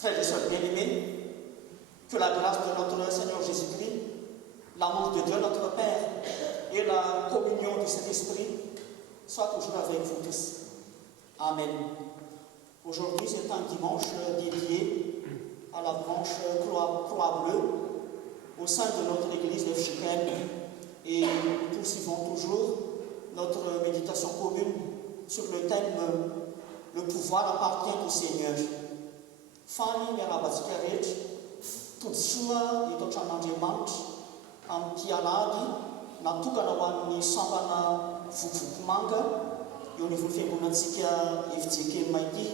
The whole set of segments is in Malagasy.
Frères et sœurs bien-aimés, que la grâce de notre Seigneur Jésus-Christ, l'amour de Dieu notre Père et la communion du Saint-Esprit soient toujours avec vous tous. Amen. Aujourd'hui, c'est un dimanche dédié à la branche Croix Bleue au sein de notre Église FCKM et nous poursuivons toujours notre méditation commune sur le thème « Le pouvoir appartient au Seigneur ». Fani miarabas karety, tontsoa eto an-tran'Andriamanitra amin'ny alady natokana ho an'ny sampana vokovoko manga eo anivon'ny fiangonantsika FJKM ity.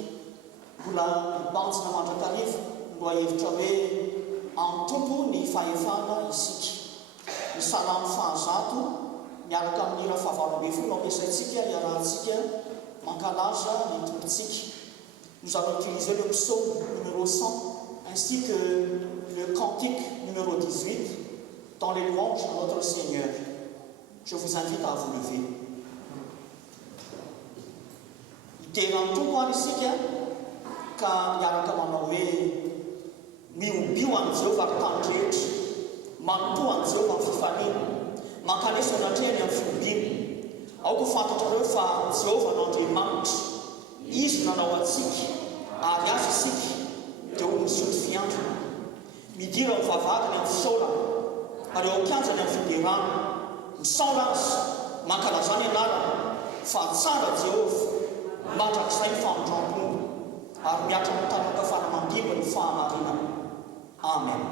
Mbola mibanjina mandrakariva mbola hevitra hoe antombo ny fahefana isika. Ny salamo fahazato miaraka amin'ny hira fahavalo-ambin'ny folo ampiasaintsika iarahantsika mankalaza ny tombontsika. Nous allons utiliser le psaume numéro 100 ainsi que le cantique numéro 18 dans les louanges à notre Seigneur. Je vous invite à vous lever. Iterantompo any isika ka miaraka manao hoe miombio an Jehovah amin'ny tany rehetra, manontò an Jehovah amin'ny fifaliana, mankanesana hatreny amin'ny fiombina. Aoko fantatrareo fa Jehovah n'Andriamanitra izy nanao antsika ary azy isika dia ho misotro fiandrona. Midira mivavahadiny amin'ny fisaorana ary eo ankianjany amin'ny fiderana. Misaola azy mankalazany anarana fa tsara Jehovah mandrakizay ny famondram-pomba ary miatra amin'ny tanaka fanamandimba ny fahamarinana. Amen.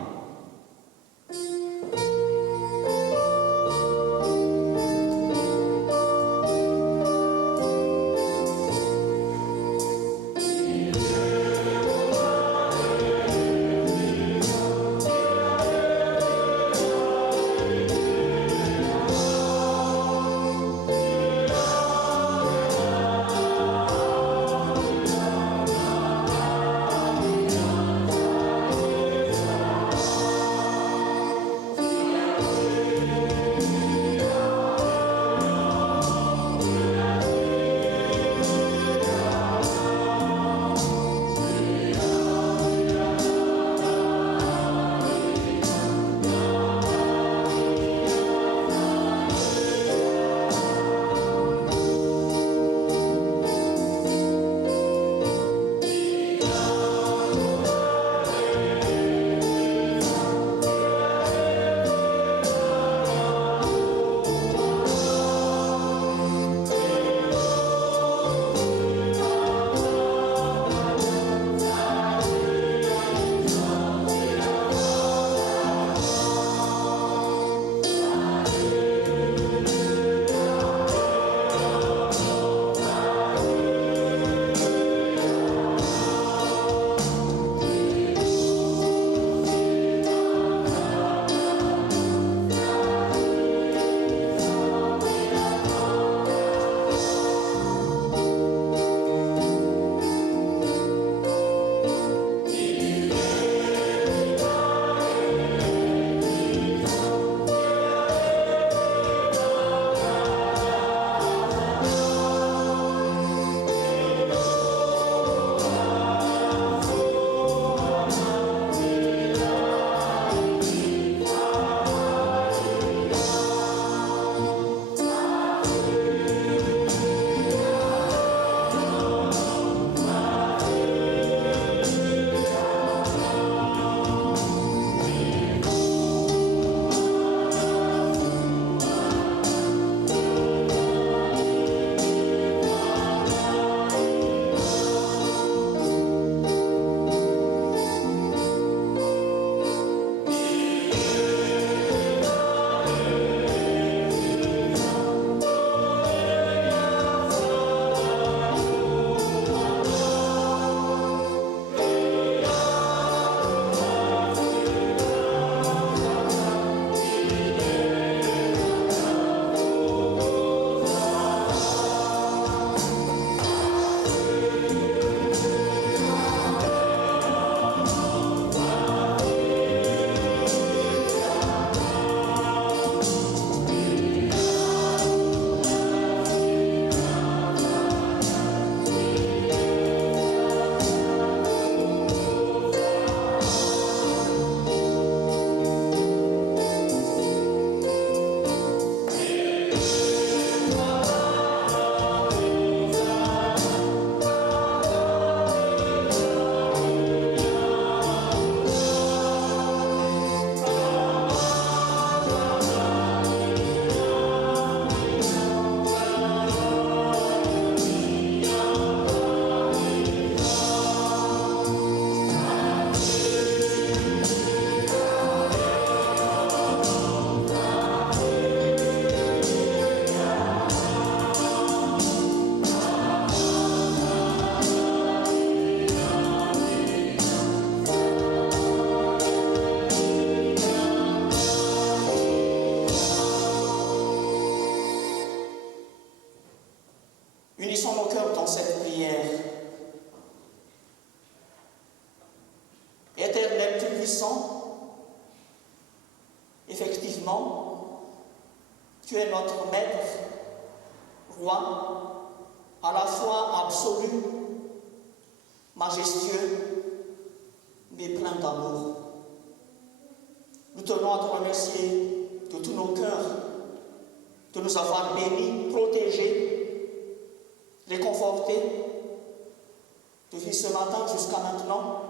nos cœurs dans cette prière. Éternel Tout-Puissant, effectivement, tu es notre Maître, Roi, à la fois absolu, majestueux, mais plein d'amour. Nous tenons à te remercier de tous nos cœurs, de nous avoir bénis, protégés, réconfortés, depuis ce matin jusqu'à maintenant,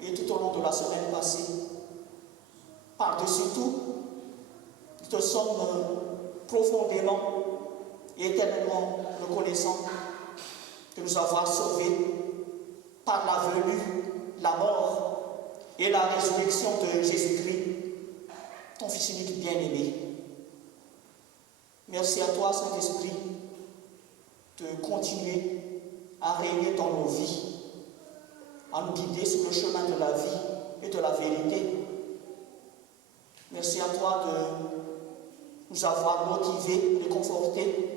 et tout au long de la semaine passée. Par-dessus tout, nous te sommes profondément et éternellement reconnaissants de nous avoir sauvés par la venue, la mort et la résurrection de Jésus-Christ, ton Fils unique bien-aimé. Merci à toi, Saint-Esprit, de continuer à régner dans nos vies, à nous guider sur le chemin de la vie et de la vérité. Merci à toi de nous avoir motivés, réconfortés,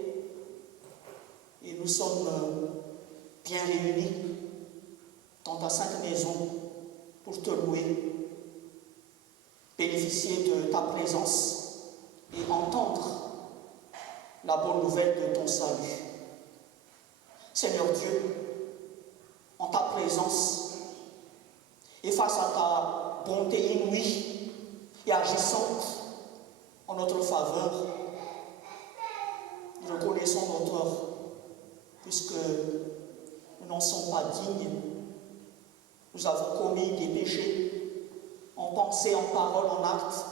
et nous sommes bien réunis dans ta sainte maison pour te louer, bénéficier de ta présence et entendre la bonne nouvelle de ton salut. Seigneur Dieu, en ta présence et face à ta bonté inouïe et agissante en notre faveur, nous reconnaissons nos torts, puisque nous n'en sommes pas dignes. Nous avons commis des péchés en pensée, en parole, en acte,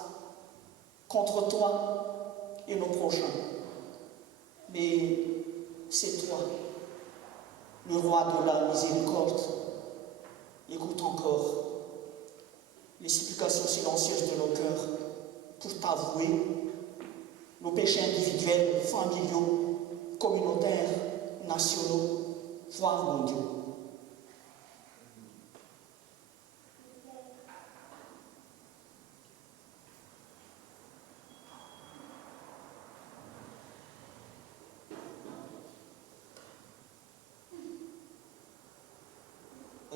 contre toi et nos prochains. Mais c'est toi, le roi de la miséricorde. Écoute encore les supplications silencieuses de nos cœurs pour t'avouer nos péchés individuels, familiaux, communautaires, nationaux, voire mondiaux.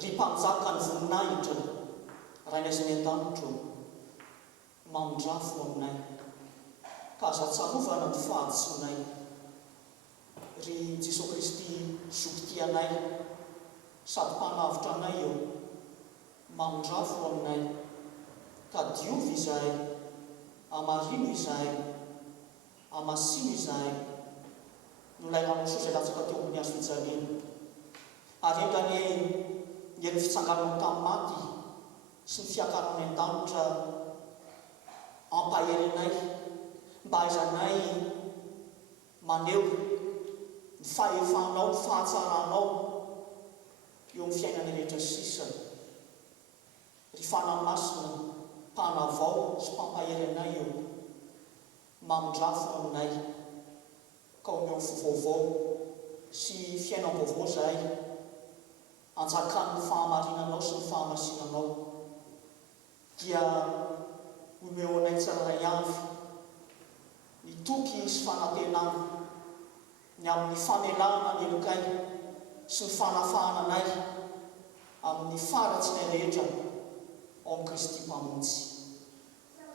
Ripanjaka ny voninahitra raha inaizy ny an-danitro mamondrafo aminay ka aza tsarovana ny fahatsonay ry Jesosy Kristy zokity-anay sady mpanavitra anay eo mamondrafo aminay ka diovy izahay, amarino izahay, amasino izahay no lay ramoso izay latsaka teo ambony azo fijaliana ary endany ny fitsanganana tamin'ny maty sy ny fiakarana an-danitra ampahery anay mba aizanay maneho ny fahefanao, ny fahatsaranao eo amin'ny fiainana rehetra sisa. Ry fanamasina mpanavao sy mpampahery anay eo mamondrafo aminay ka omeo fovaovao sy fiainam-baovao zahay anjakan'ny fahamarinanao sy ny fahamasinanao dia omeo anay tsiraray avy nitoky sy fanantenana ny amin'ny famelana ny elokay sy ny fanafahana anay amin'ny faratsinay rehetra ao amin'ny Kristy mpamonjy.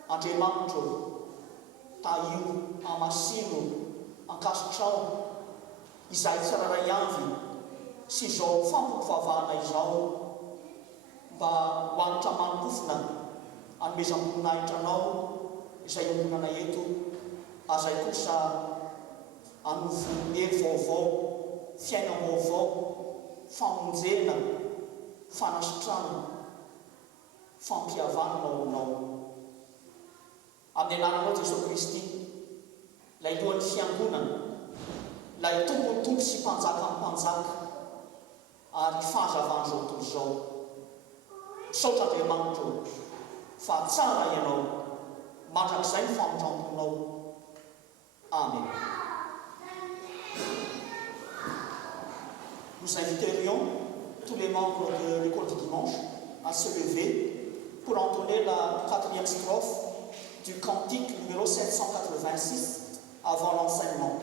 Andriamanitro, taio, amasino, ankasitrao izay tsiraray avy sy izao fampivavahana izao mba hoanitra manopofina anomezam-boninahitranao izay ombonana eto, azay kosa anovo hery vaovao, fiainam-baovao, famonjena, fanasitrana, fampihavana naonao. Amin'ny anaranao Jesosy Kristy, lay lohan'ny fiangonana, lay tompony tompo sy mpanjaka amin'ny mpanjaka, ary fahazavana izao tontolo izao. Misaotra Andriamanitro fa tsara ianao, mandrakizay ny famondramponao. Amen. Nous inviterions tous les membres de l'école du dimanche à se lever pour entonner la 4e strophe du cantique numéro 786 avant l'enseignement.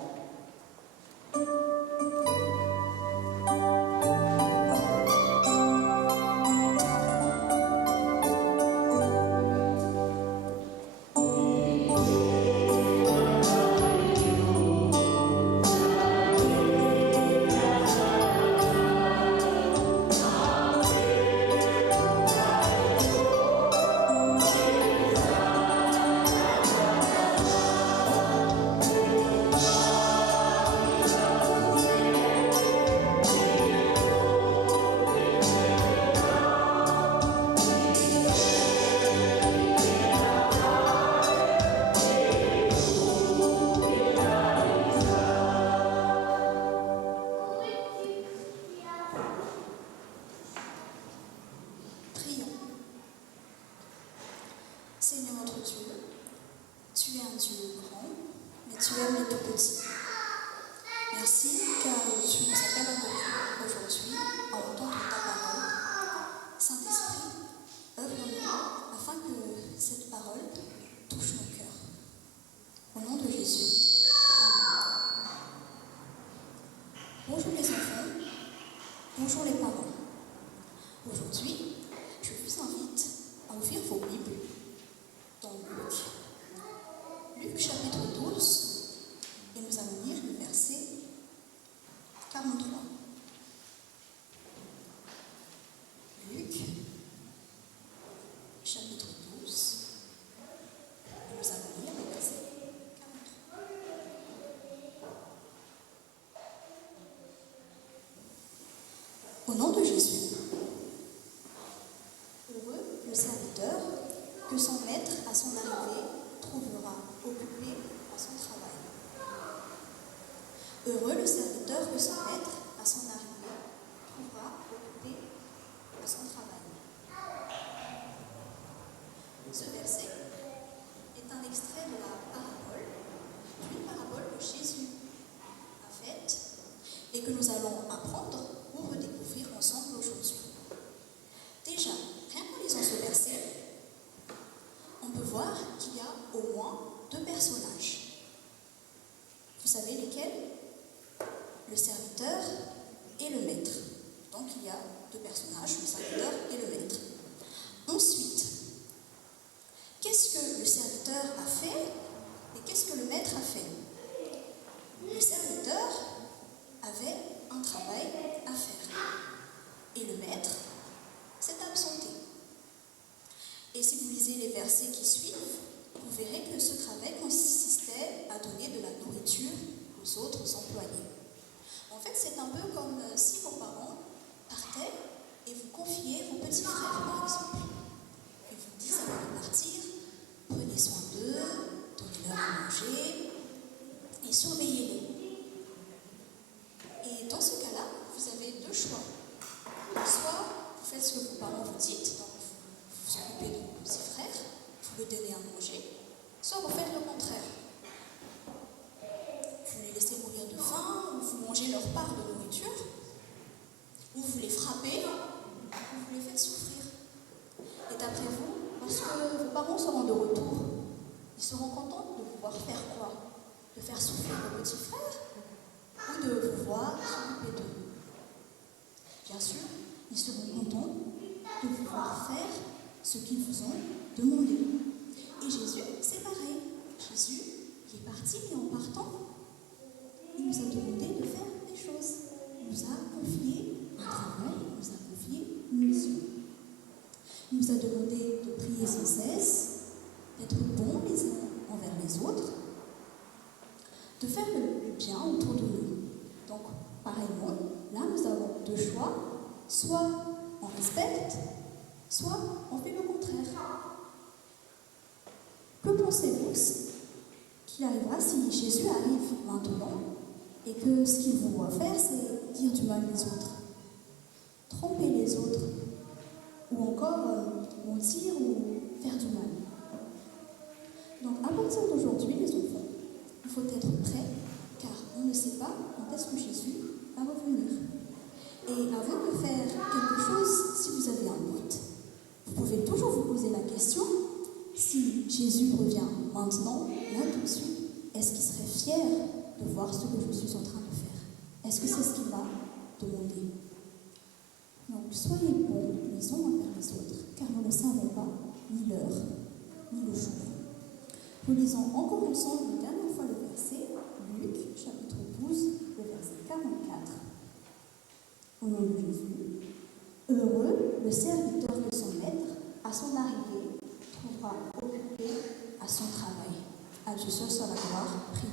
Bonjour les enfants, bonjour les parents. Aujourd'hui, je vous invite à ouvrir vos Bibles dans Luc chapitre 12, et nous allons lire le verset 43. Luc chapitre 12, et nous allons lire le verset 43. Au nom de Jésus, heureux le serviteur que son maître à son arrivée trouvera occupé à son travail. Heureux le serviteur que son maître à son arrivée trouvera occupé à son travail. Ce verset est un extrait de la parabole, d'une parabole que Jésus a faite et que nous allons apprendre ou redécouvrir ensemble aujourd'hui. Déjà, rien qu'en lisant ce verset, on peut voir qu'il y a au moins deux personnages. Vous savez lesquels? Le serviteur et le maître. Donc il y a deux personnages, le serviteur et le maître. Ensuite, qu'est-ce que le serviteur a fait et qu'est-ce que le maître a fait? Le serviteur avait un travail à faire et le maître s'est absenté. Et si vous lisez les versets qui suivent, vous verrez que ce travail consistait à donner de la nourriture aux autres employés. En fait, c'est un peu comme si vos parents partaient et vous confiez vos petits frères, par exemple. Ils vous disent avant de partir, prenez soin d'eux, donnez-leur à manger et surveillez-les. Et dans ce cas-là, vous avez deux choix. Soit vous faites ce que vos parents vous dites, donc vous vous occupez de vos petits frères, vous leur donnez à manger, soit vous faites le contraire. Vous les laissez mourir de faim, ou vous mangez leur part de nourriture, ou vous les frappez, ou vous les faites souffrir. Et d'après vous, lorsque vos parents seront de retour, ils seront contents de vous voir faire quoi? De faire souffrir vos petits frères, ou de vous voir s'occuper d'eux? Bien sûr, ils seront contents de vous voir faire ce qu'ils vous ont demandé. Et Jésus, c'est pareil. Jésus, il est parti et en partant, il nous a demandé de faire des choses. Il nous a confié un travail, il nous a confié une mission. Il nous a demandé de prier sans cesse, d'être bons les uns envers les autres, de faire le bien autour de nous. Donc, pareillement, là, nous avons deux choix. Soit on respecte, soit on fait le contraire. Que pensez-vous qu'il arrivera si Jésus arrive maintenant et que ce qu'il vous voit faire, c'est dire du mal des autres, tromper les autres, ou encore mentir ou faire du mal? Donc, à partir d'aujourd'hui, les enfants, il faut être prêts, car on ne sait pas quand est-ce que Jésus va revenir. Et avant de faire quelque chose, si vous avez un doute, vous pouvez toujours vous poser la question, si Jésus revient maintenant, là tout de suite, est-ce qu'il serait fier de voir ce que je suis en train de faire? Est-ce que c'est ce qu'il m'a demandé? Donc, soyez bons les uns envers les autres, car nous ne savons pas ni l'heure, ni le jour. Relisons encore ensemble une dernière fois le verset, Luc, chapitre 12, le verset 44. Au nom de Jésus, heureux le serviteur que son maître, à son arrivée, trouvera occupé à son travail. À Dieu seul soit la gloire, prions.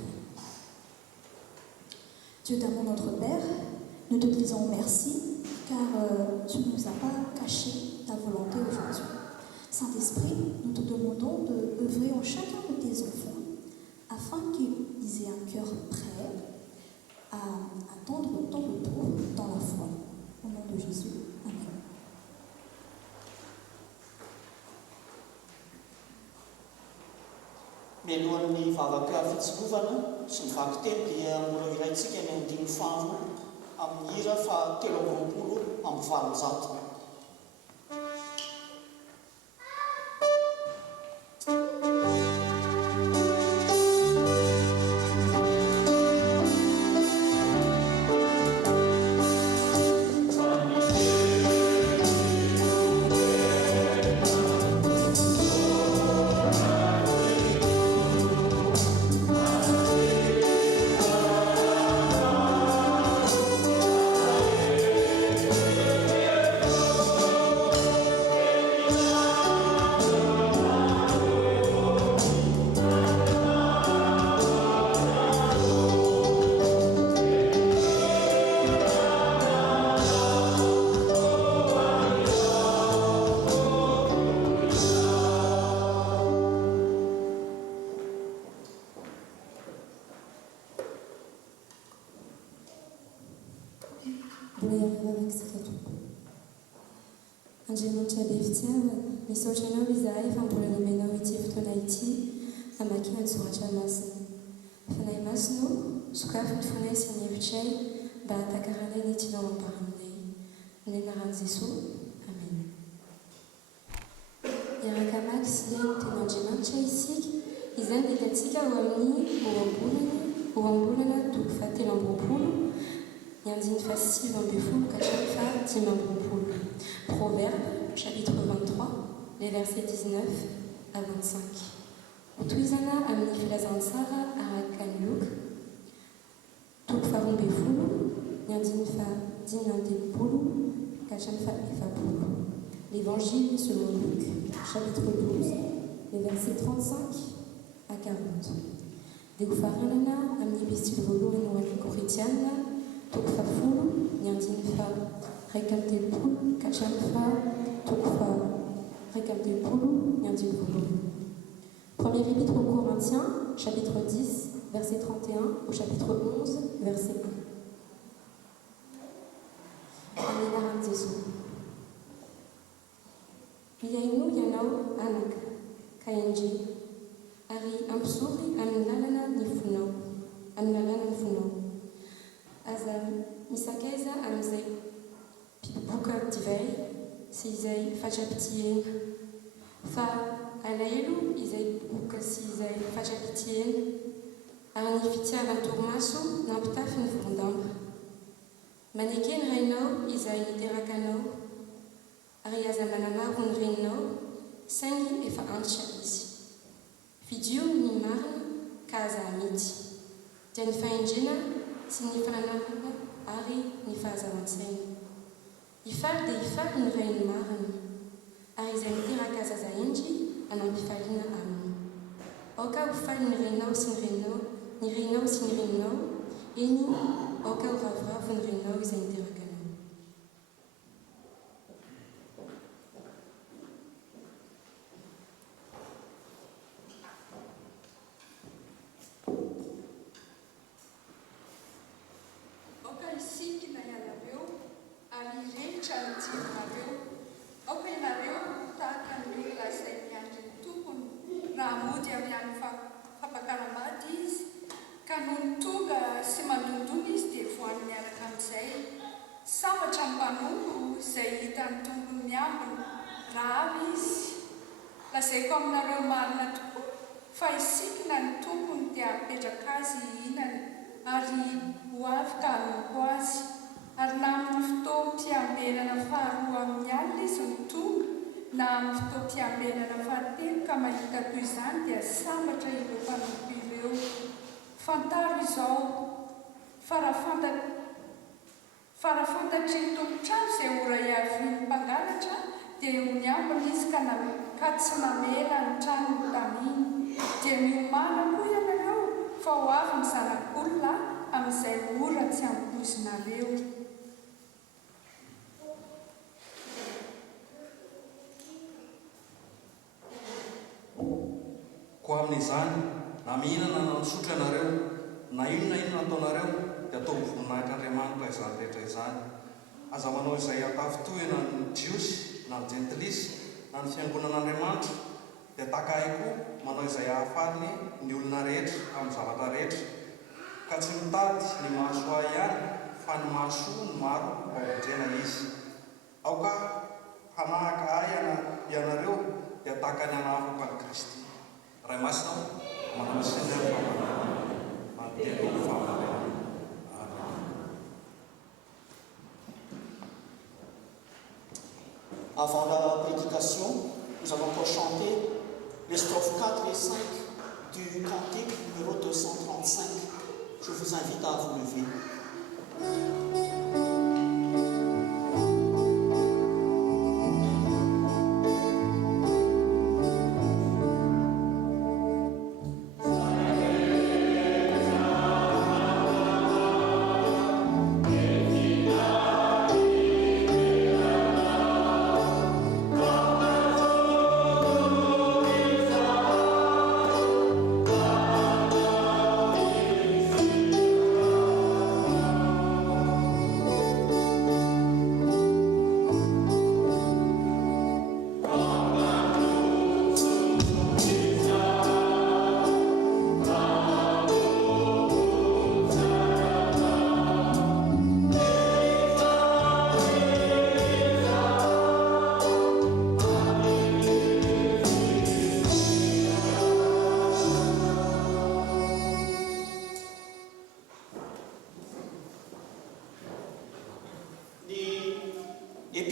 Dieu d'amour notre Père, nous te disons merci, car tu ne nous as pas caché ta volonté aujourd'hui. Saint-Esprit, nous te demandons de œuvrer en chacun de tes enfants, afin qu'ils aient un cœur prêt à attendre ton retour dans la foi. Au nom de Jésus, Amen. Mialohan'ny vavaka fitsalovana sy ny vaky telo dia mbola ilayntsika ny andiny fandro amin'ny hira fa 320 amin'ny valonjato. Angelmancha Beftiav, Misochano Bizai, Famboleno Menoitiv Tonaiti, Amakina Tsurachamasan. Fanaimasno, Sukaf Fune Sinevchei, Batakarane Nitilan Parane, Nenaranzisu, Amen. Yarakamak Yen Tenangemancha Isik, Izan Dekatika Wamni, Uambulana, Tukfate Lambropul, Yandin Facile Lambuful, Kachafa, Timambropul. Proverbe, chapitre 23, les versets 19 à 25. Utwizana amnifilazantsara arakanluk, tukfarun befulu, nyandinfa dinandepulu, kachanfa efapulu. L'évangile selon Luc, chapitre 12, les versets 35 à 40. Deufaranana amnibistilvolu enwalikochitiana, tukfafulu, nyandinfa récapter le poule, kachanfa, tukfa, récapter le poule, nyandil volo. Premier épître aux Corinthiens, chapitre 10, verset 31, au chapitre 11, verset 1. Aminaran Zesu. Yainu yanau anak, kayenji, ari amsuri aminalana nifuno, aminalana nifuno. Azam, misakeza amze. Buka divei, sizei fajaptien, fa alailu, izei buka sizei fajaptien, arnifitia avanturmasu, nampta fin fundam. Maniken reino, izei derakano, ariazamanama runrino, sangi efa anchaisi. Fidiu ni marn, casa amiti. Jan faingina, sinifananama, ari ni faza wansen. Ifal de ifal in rein maren, arizen irakaza zainji, anambifalina amu. Oka ufal in reino sin reino, ni reino sin reino, eni oka uravra von reino zain irakano. Oka isi kinayalaveu, Alirei Chanti Mareu, Open Mareu, Takan Lila Senyan Tukun, Ramudia Yan Fapakaramadis, Kanun Tuga Simandunis de Fuan Yarakansei, Sama Champanu, Seitan Tukun Yaman, Ravis, La Secom Nareu Marnat, Faisik Nan Tukun Tia Pejakazi Inan, Ari Wafkan Quasi. Ary na amin'ny fotoam-piambenana faharoa amin'ny alina izy ny tonga na amin'ny fotoam-piambenana fahatelo ka mahita toy izany dia sambatra ireo mpanompo ireo. Fantaro izao farafantatra ny tompontrano izay ora iaviny mpangalatra dia eo ny ambiny izy ka tsy mamela ny tranony taminy dia miomana koa ianareo fa ho avy ny zanak'olona amin'izay ora tsy ampozinareo. Koa amin'izany, na mihinana na misotro ianareo, na inona nataonareo, dia atao voninahitra Andriamanitra izany rehetra izany. Aza manao izay atavytohina ny jiosy, na ny jentilisy, na ny fiangonan'Andriamanitra, dia takahay koa manao izay ahafahany ny olona rehetra amin'ny zavatra rehetra. Ka tsy mitady ny mahasoa ihany, fa ny mahasoa ny maro ao amindrena izy. Aoka hanahaka ahy ianareo, dia tahaka ny hanahaka ny Kristy. Ray masina manao sendra mandeha famana. Avant la prédication, nous allons encore chanter les strophes 4 et 5 du cantique numéro 235. Je vous invite à vous lever.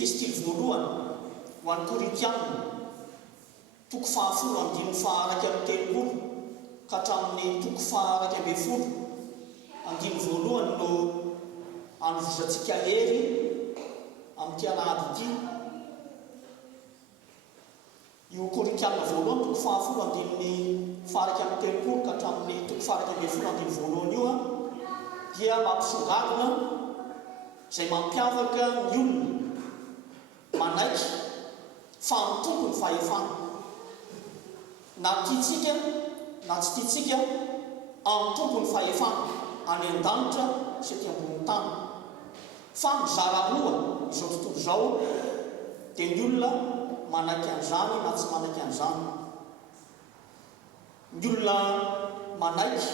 epistily voalohany ho an'ny Korintianina, toko fahafolo andiny faharaiky amin'ny telopolo ka hatramin'ny toko faharaiky ambin'ny folo andiny voalohany no anovozatsika hery amin'ity alahady ity. Io Korintianina voalohany toko fahafolo andiny faharaiky amin'ny telopolo ka hatramin'ny toko faharaiky ambin'ny folo andiny voalohany io dia mampisongadina izay mampiavaka ny olona manaiky fa amin'ny tompony fahefana. Na tiatsika na tsy tiatsika, amin'ny tompony fahefana any an-danitra sy aty ambony tany. Fa mizara roa izao tontolo izao dia ny olona manaiky an'izany na tsy manaiky an'izany. Ny olona manaiky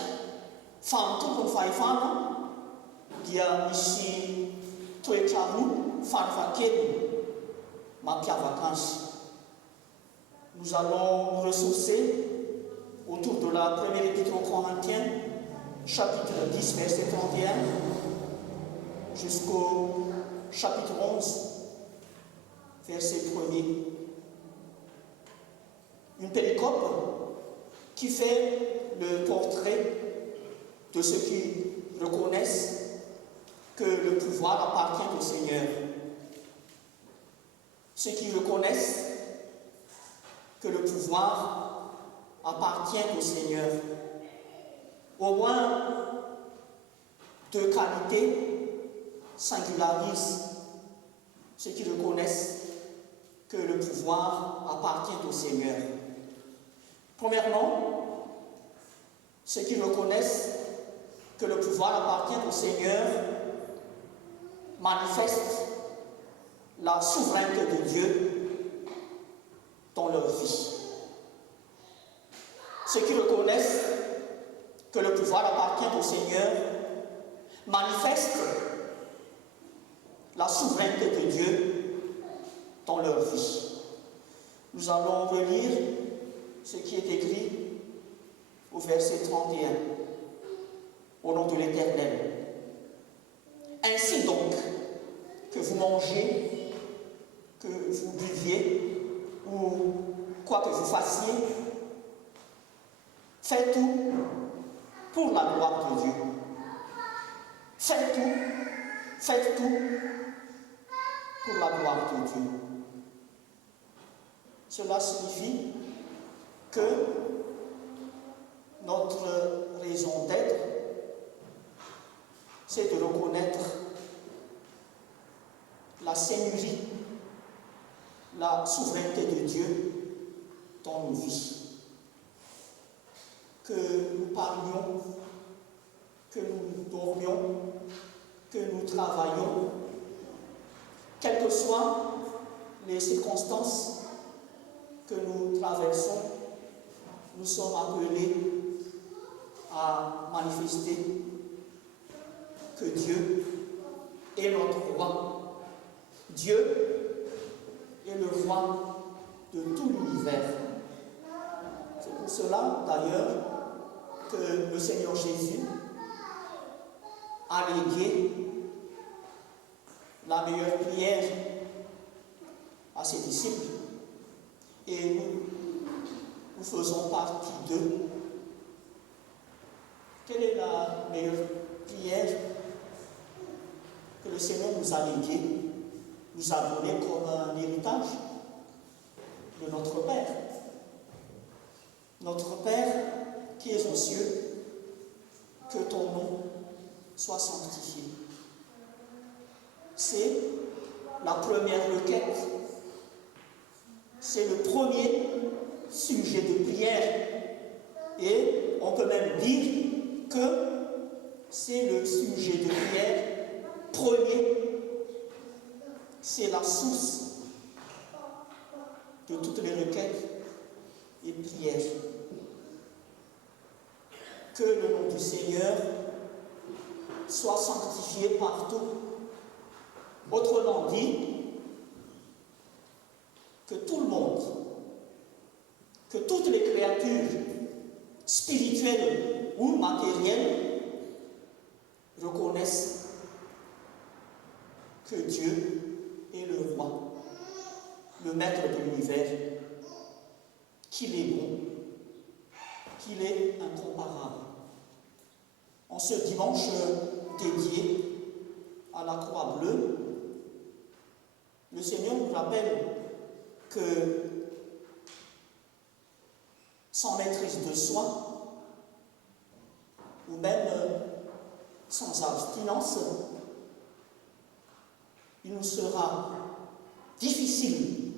fa amin'ny tompony fahefana dia misy toetra roa farafahakeliny mampiavaka azy. Nous allons nous ressourcer autour de la première épître aux Corinthiens, chapitre 10, verset 31, jusqu'au chapitre 11, verset 1er. Une péricope qui fait le portrait de ceux qui reconnaissent que le pouvoir appartient au Seigneur. Ceux qui reconnaissent que le pouvoir appartient au Seigneur. Au moins deux qualités singularisent ceux qui reconnaissent que le pouvoir appartient au Seigneur. Premièrement, ceux qui reconnaissent que le pouvoir appartient au Seigneur manifestent la souveraineté de Dieu dans leur vie. Ceux qui reconnaissent que le pouvoir appartient au Seigneur manifestent la souveraineté de Dieu dans leur vie. Nous allons relire ce qui est écrit au verset 31, au nom de l'Éternel. Ainsi donc, que vous mangez, que vous buviez, ou quoi que vous fassiez, faites tout pour la gloire de Dieu. Faites tout pour la gloire de Dieu. Cela signifie que notre raison d'être, c'est de reconnaître la seigneurie, la souveraineté de Dieu dans nos vies. Que nous parlions, que nous dormions, que nous travaillions, quelles que soient les circonstances que nous traversons, nous sommes appelés à manifester que Dieu est notre roi. Dieu est le roi de tout l'univers. C'est pour cela, d'ailleurs, que le Seigneur Jésus a légué la meilleure prière à ses disciples. Et nous faisons partie d'eux. Quelle est la meilleure prière que le Seigneur nous a léguée, nous a donné comme un héritage de notre Père? Notre Père qui est aux cieux, que ton nom soit sanctifié. C'est la première requête, c'est le premier sujet de prière. Et on peut même dire que c'est le sujet de prière premier, c'est la source de toutes les requêtes et prières. Que le nom du Seigneur soit sanctifié partout. Autrement dit, que tout le monde, que toutes les créatures spirituelles ou matérielles reconnaissent que Dieu est le roi. le maître de l'univers, qu'il est bon, qu'il est incomparable. En ce dimanche dédié à la Croix bleue, le Seigneur nous rappelle que sans maîtrise de soi, ou même sans abstinence, il nous sera difficile,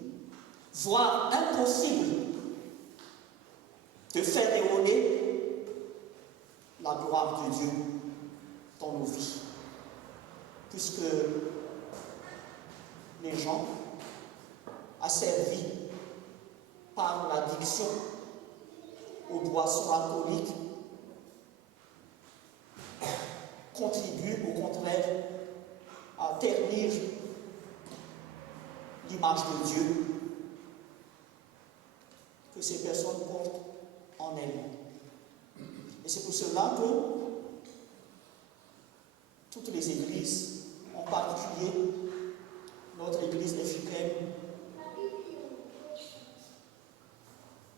voire impossible, de faire rayonner la gloire de Dieu dans nos vies, puisque les gens, asservis par l'addiction aux boissons alcooliques, contribuent au contraire à ternir l'image de Dieu que ces personnes portent en elles. Et c'est pour cela que toutes les églises, en particulier notre église FICREM,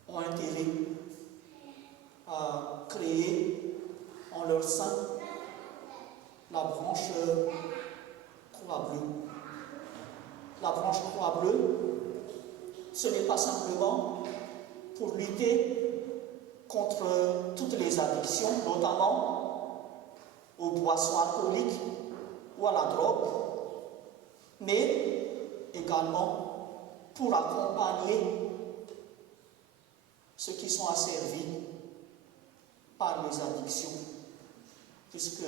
ont intérêt à créer en leur sein la branche Croix bleue. La branche Croix bleue, ce n'est pas simplement pour lutter contre toutes les addictions, notamment aux boissons alcooliques ou à la drogue, mais également pour accompagner ceux qui sont asservis par les addictions, puisque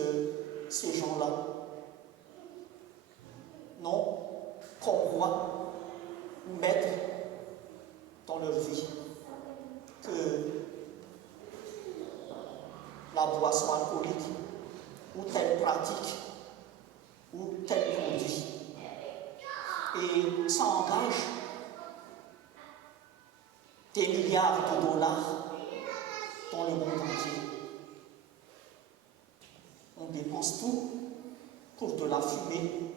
ces gens-là n'ont comme roi ou maître dans leur vie que la boisson alcoolique ou telle pratique ou tel produit. Et ça engage des milliards de dollars dans le monde entier. On dépense tout pour de la fumée,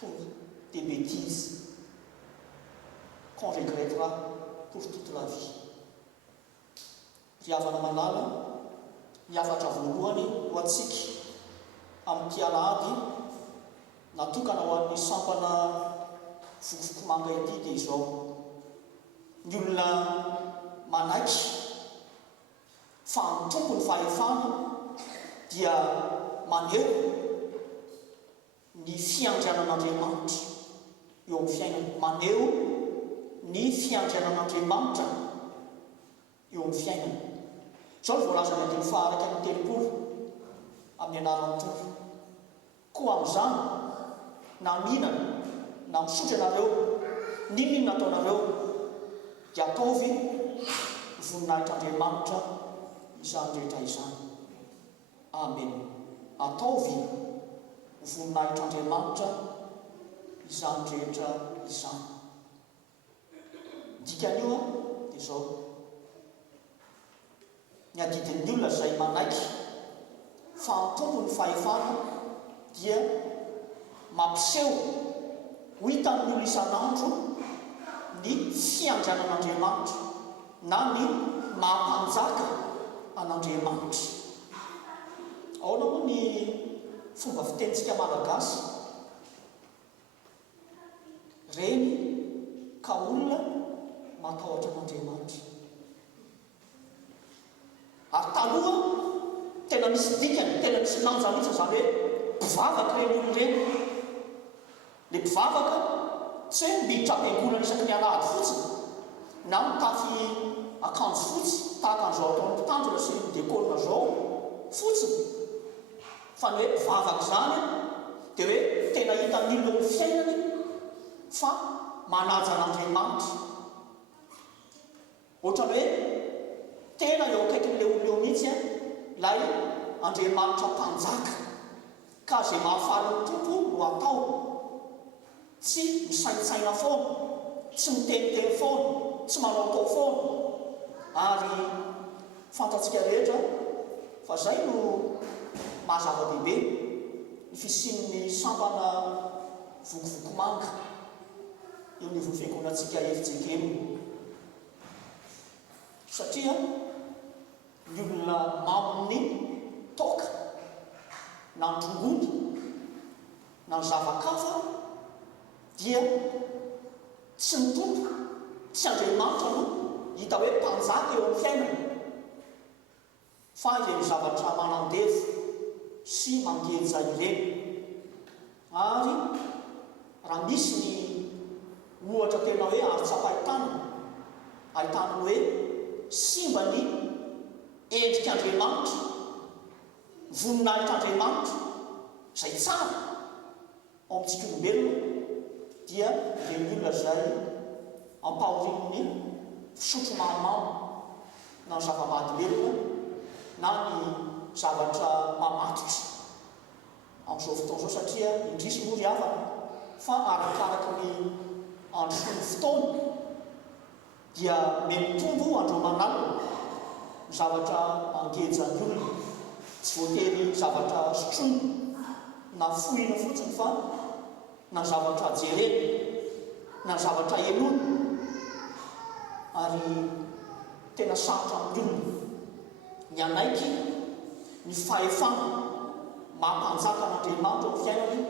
pour des bêtises qu'on regrettera pour toute la vie. Riavana manala, niafatra voalohany ho antsika amin'ny alahady natokana ho an'ny sampana vokivoko manga ity dia izao. Ny olona manaiky fa ny tompony fahefana dia maneho ny fiandrianan'Andriamanitra eo amin'ny fiainana, maneho ny fiandrianan'Andriamanitra eo amin'ny fiainana. Izao ny voalaza ny andiny faharaiky amin'ny telopolo amin'ny anaran'ny Tompo. Koa amin'izany na mihinana na misotro ianareo, ny mihinana ataonareo dia ataovy voninahitr'Andriamanitra izany rehetra izany. Amen. Ataovy voninahitr'Andriamanitra izany rehetra izany. Dikan'io dia izao: ny adidin'ny olona izay manaiky fa ny tompony fahefana dia mampiseho ho hitan'ny olona isan'andro ny fiandrianan'Andriamanitra na ny mahampanjaka an'Andriamanitra. Ahoana moa ny fomba fitenitsika malagasy? Reny ka olona matahotra an'Andriamanitra. Ary taloha tena misy dikany, tena misy lanja mihitsy izany hoe mpivavaka reny olona reny. Le mpivavaka tsy hoe miditra am-piangonana isaky ny alahady fotsiny na mitafy akanjo fotsy tahaka an'izao ataon'ny mpitandrina sy ny décolona izao fotsiny, fa ny hoe mpivavaka izany dia hoe tena hitan'ny olona ny fiainany fa manaja an'Andriamanitra. Ohatrany hoe tena eo akaikin'ilay olona eo mihitsy ilay Andriamanitra mpanjaka, ka izay mahafaly ny Tompo no atao. Tsy misaintsaina foana, tsy miteniteny foana, tsy manaotao foana. Ary fantatsika rehetra fa izay no mahazava-dehibe ny fisian'ny sampana vokovoko manga. eo ny vofiangonantsika efijekely satria ny olona mamony toka na ndrongony na ny zavakafa dia tsy ny tompo tsy Andriamanitra no hita hoe mpanjaka eo amin'ny fiainana fa ireny zavatra manandevo sy mangenja ireny. Ary raha misy ny ohatra tena hoe azo-tsapahitana ahitana hoe simba ny endrik'Andriamanitra, voninahitr'Andriamanitra izay tsara ao amintsika olombelona dia ireny olona izay ampahorin'ny fisotro mamamo na ny zava-mahadomelona na ny zavatra mamatotra amin'izao fotoana izao, satria indrisy moa ry havana fa arakaraka ny andro sy ny fotoana dia mitombo andro manalina ny zavatra mangenja ny olona, tsy voatery zavatra sotroina na fohina fotsiny fa na zavatra jerena na zavatra elona. Ary tena sarotra amin'ny olona ny anaiky ny fahefana mampanjaka an'Andriamanitra amin'ny fiainany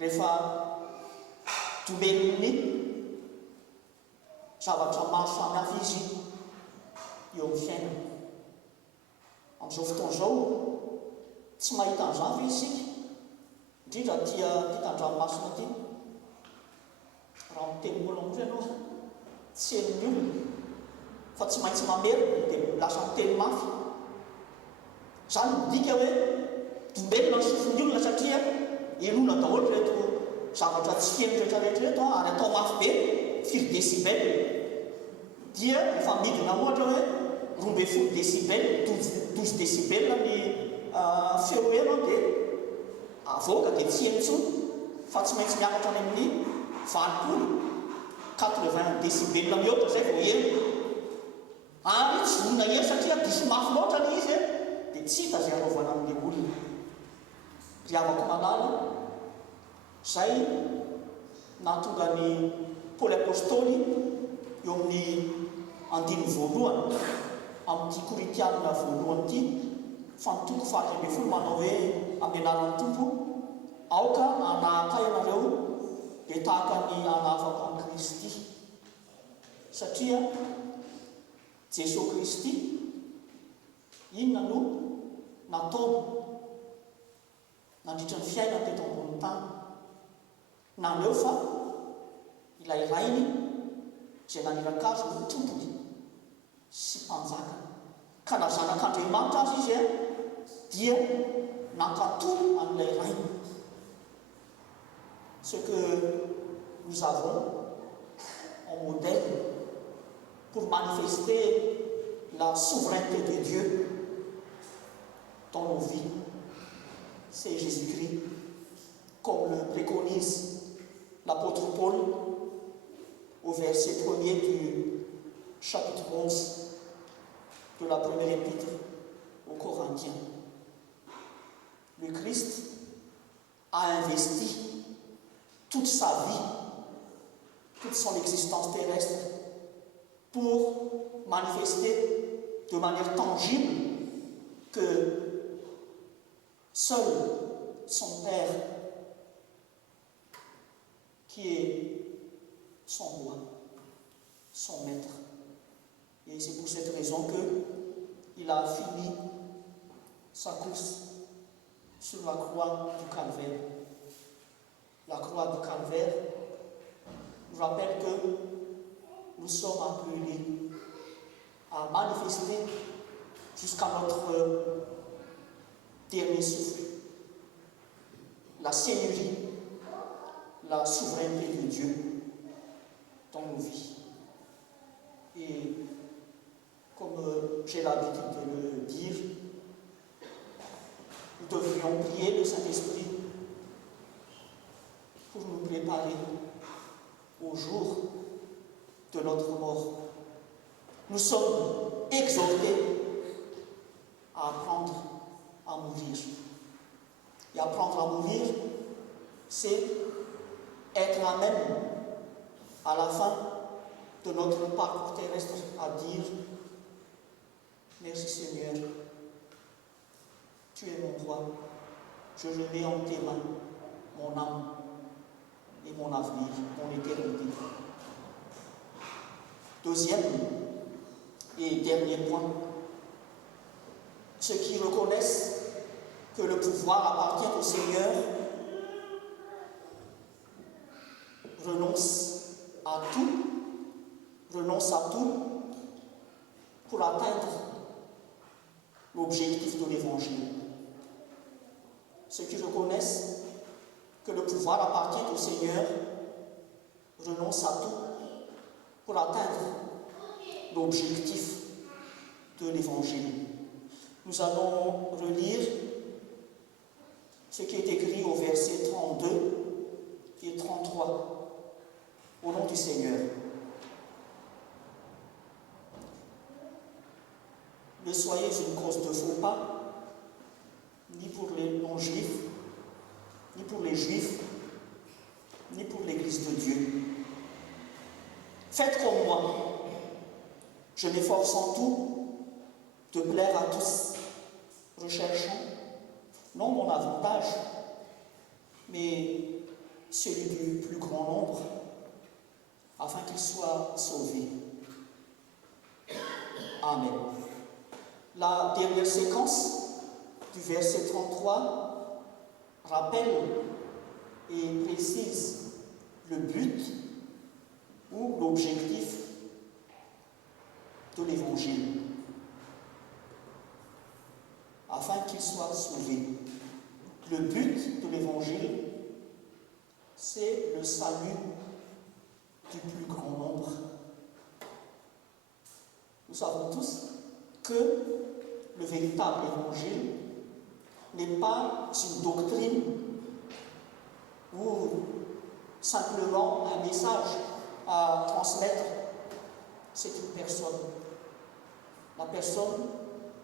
rehefa domelony zavatra maro samihafa izy eo amin'ny fiainana. Amin'izao fotoana izao tsy mahita an'izany ve isika, indrindra tia tandranomasina ty, raha miteny moana moa ianao tsy helin'ny olona fa tsy maintsy mamerina dia lasa miteny mafy. Izany midika hoe dombelona ny sofon'ny olona satria elona daholo reto zavatra tsy fiaino rehetrarehetra reto ary atao mafy be, firy décibel dia efa midina ohatra hoe 12 décibel, 12 décibel ny feo elo dia avoaka dia tsy eno intsony fa tsy maintsy miakatra any amin'ny 80 décibel mihoatra zay vao eno. Ary tsy vonona elo satria diso mafy loatra ny izy dia tsy hita zay anaovana amin'ny olona. Ry havako malala izay nahatonga ny Paoly apôstôly eo amin'ny 2 amin'ity Koritianina voalohany ity fa ny toko 4 manao hoe amin'ny anaran'ny tompo aoka anahaka ianareo dia tahaka ny anahafako an'i Kristy, satria Jesosy Kristy inona no nataony nandritra ny fiainana teto ambonin'ny tany, naneo fa ilay rainy izay naniraka azy no tompony sy mpanjakana, ka na zanak'Andriamanitra azy izy dia nankatono an'ilay rainy. Ce que nous avons en modèle pour manifester la souveraineté de Dieu dans nos vies, c'est Jésus-Christ, comme le préconise l'apôtre Paul au verset 1er du chapitre 11 de la première épître aux Corinthiens. Le Christ a investi toute sa vie, toute son existence terrestre pour manifester de manière tangible que seul son Père, qui est son roi, son maître. Et c'est pour cette raison qu'il a fini sa course sur la croix du Calvaire. La croix du Calvaire nous rappelle que nous sommes appelés à manifester jusqu'à notre dernier souffle la seigneurie, la souveraineté de Dieu dans nos vies. Et comme j'ai l'habitude de le dire, nous devrions prier le Saint-Esprit pour nous préparer au jour de notre mort. Nous sommes exhortés à apprendre à mourir. Et apprendre à mourir, c'est être à même à la fin de notre parcours terrestre à dire « Merci Seigneur, tu es mon roi, je le mets en tes mains, mon âme et mon avenir, mon éternité. » Deuxième et dernier point, ceux qui reconnaissent que le pouvoir appartient au Seigneur renoncent à tout pour atteindre l'objectif de l'Évangile. Ceux qui reconnaissent que le pouvoir appartient au Seigneur renoncent à tout pour atteindre l'objectif de l'Évangile. Nous allons relire ce qui est écrit au verset 32 et 33 au nom du Seigneur. Ne soyez une cause de faux pas, ni pour les non-juifs, ni pour les juifs, ni pour l'Église de Dieu. Faites comme moi. Je m'efforce en tout de plaire à tous, recherchant non mon avantage, mais celui du plus grand nombre, afin qu'il soit sauvé. Amen. La dernière séquence du verset 33 rappelle et précise le but ou l'objectif de l'Évangile, afin qu'il soit sauvé. Le but de l'Évangile, c'est le salut du plus grand nombre. Nous savons tous que le véritable Évangile n'est pas une doctrine ou simplement un message à transmettre. C'est une personne, la personne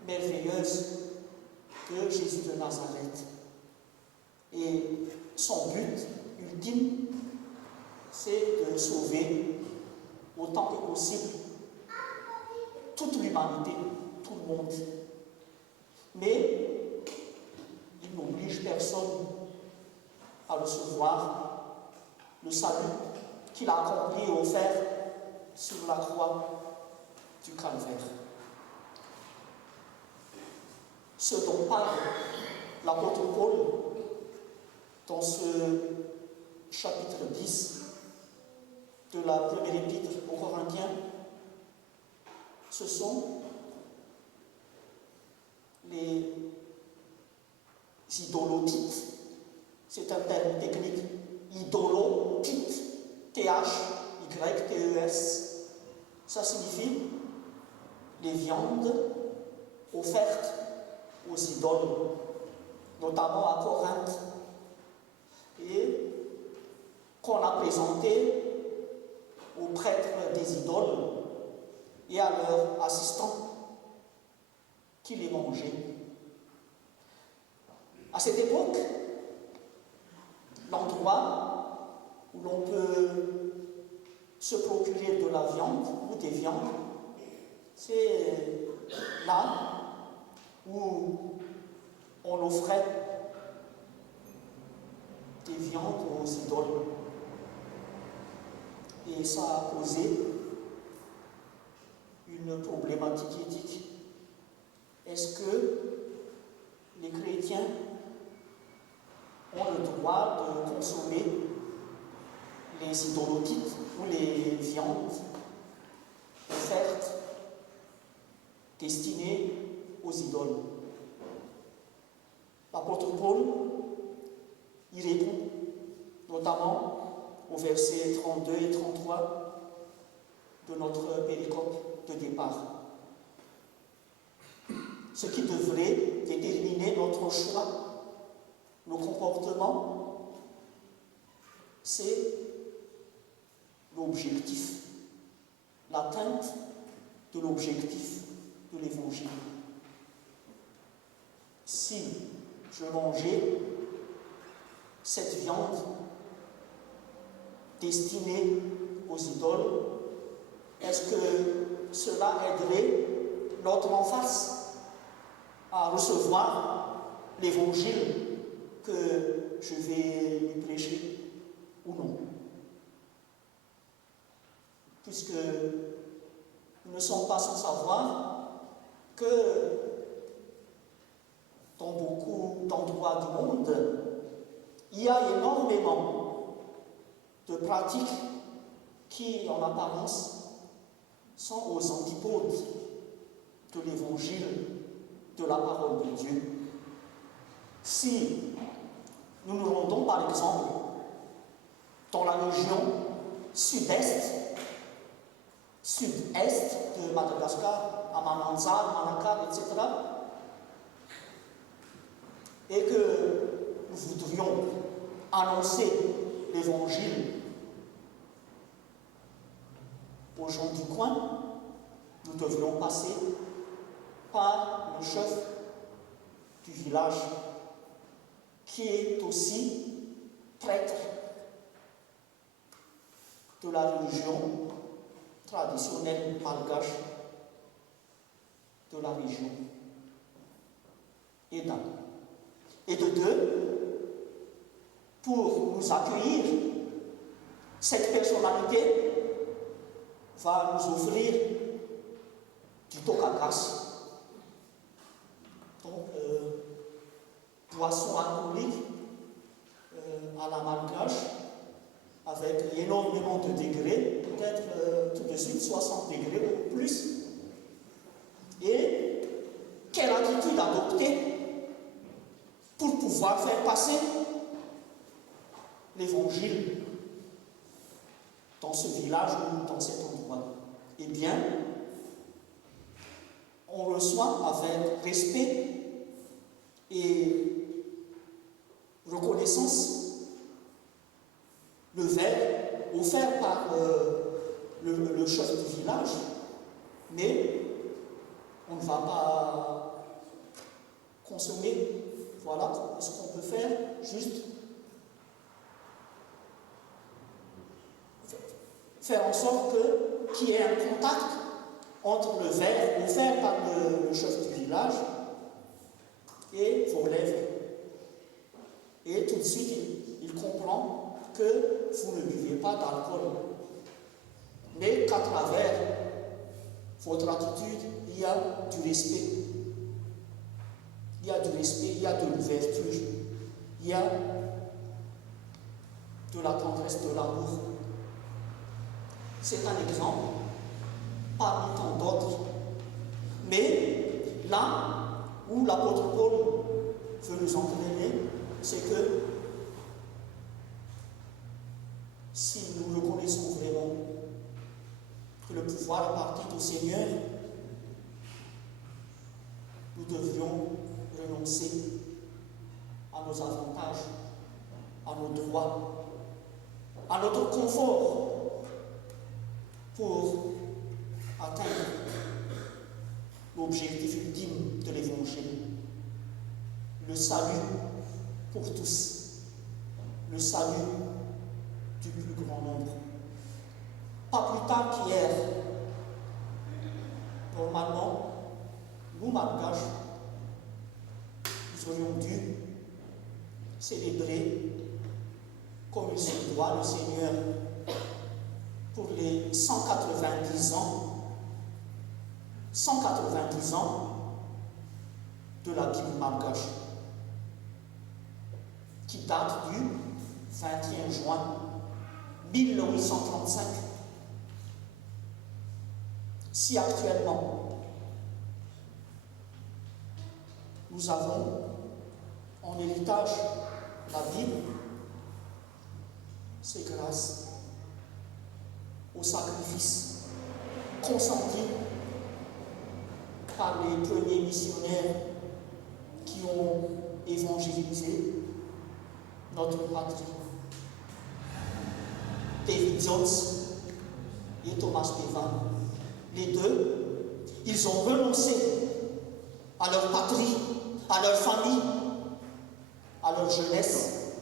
merveilleuse de Jésus de Nazareth. Et son but ultime, c'est de sauver autant que possible toute l'humanité, tout le monde. Mais il n'oblige personne à recevoir le salut qu'il a accompli et offert sur la croix du Calvaire. Ce dont parle l'apôtre Paul dans ce chapitre 10 de la première épître aux Corinthiens, ce sont les idolotites. C'est un terme technique. Idolotite, T-H-Y-T-E-S. Ça signifie les viandes offertes aux idoles, notamment à Corinthe, et qu'on a présenté aux prêtres des idoles et à leurs assistants qui les mangeaient. À cette époque, l'endroit où l'on peut se procurer de la viande ou des viandes, c'est là où on offrait des viandes aux idoles. Et ça a posé une problématique éthique. Est-ce que les chrétiens ont le droit de consommer les idolotites ou les viandes offertes destinées aux idoles? L'apôtre Paul y répond, notamment au verset 32 et 33 de notre péricope de départ. Ce qui devrait déterminer notre choix, nos comportements, c'est l'objectif, l'atteinte de l'objectif de l'Évangile. Si je mangeais cette viande destinée aux idoles, est-ce que cela aiderait l'autre en face à recevoir l'évangile que je vais lui prêcher ou non? Puisque nous ne sommes pas sans savoir que dans beaucoup d'endroits du monde, il y a énormément de pratiques qui, en apparence, sont aux antipodes de l'évangile, de la parole de Dieu. Si nous nous rendons, par exemple, dans la région sud-est de Madagascar, à Mananzar, Manakar, etc., et que nous voudrions annoncer l'évangile aux gens du coin, nous devrions passer par le chef du village, qui est aussi prêtre de la religion traditionnelle malgache de la région. Et d'un. Et de deux, pour nous accueillir, cette personnalité va nous offrir du tokakas, donc boisson alcoolique à la malgache, avec énormément de degrés, peut-être tout de suite 60 degrés ou plus. Et quelle attitude adopter pour pouvoir faire passer l'évangile dans ce village ou dans cet endroit? Eh bien, on reçoit avec respect et reconnaissance le verre offert par le chef du village, mais on ne va pas consommer. Voilà ce qu'on peut faire, juste faire en sorte qu'il y ait un contact entre le verre offert par le chef du village et vos lèvres. Et tout de suite, il comprend que vous ne buvez pas d'alcool, mais qu'à travers votre attitude, il y a du respect. Il y a du respect, il y a de l'ouverture, il y a de la tendresse, de l'amour. C'est un exemple parmi tant d'autres. Mais là où l'apôtre Paul veut nous entraîner, c'est que si nous reconnaissons vraiment que le pouvoir appartient au Seigneur, nous devrions renoncer à nos avantages, à nos droits, à notre confort pour atteindre l'objectif ultime de l'Évangile, le salut pour tous, le salut du plus grand nombre. Pas plus tard qu'hier, normalement, nous, Malgaches, nous aurions dû célébrer comme il se doit le Seigneur pour les 190 ans de la Bible malgache, qui date du 21 juin 1835. Si actuellement nous avons en héritage la Bible, c'est grâce au sacrifice consenti par les premiers missionnaires qui ont évangélisé notre patrie. David Jones et Thomas Bevan, les deux, ils ont renoncé à leur patrie, à leur famille, à leur jeunesse,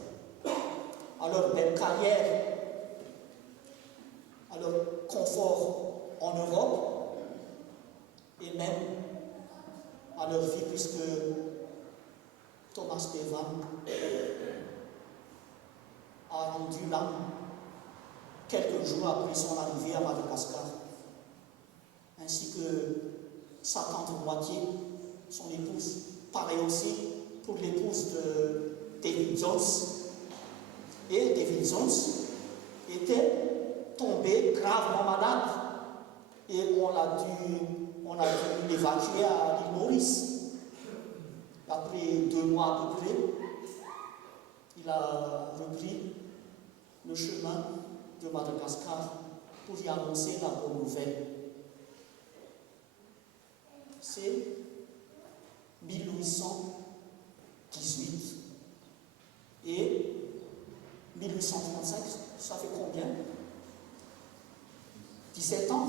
à leur belle carrière, à leur confort en Europe et même à leur vie, puisque Thomas Bevan a rendu l'âme quelques jours après son arrivée à Madagascar, ainsi que sa tante moitié, son épouse. Pareil aussi pour l'épouse de David Jones. Et David Jones était tombé gravement malade et on a dû l'évacuer à l'île Maurice. Après 2 mois à peu près, il a repris le chemin de Madagascar pour y annoncer la bonne nouvelle. C'est 1818 et 1835, ça fait combien? 17 ans.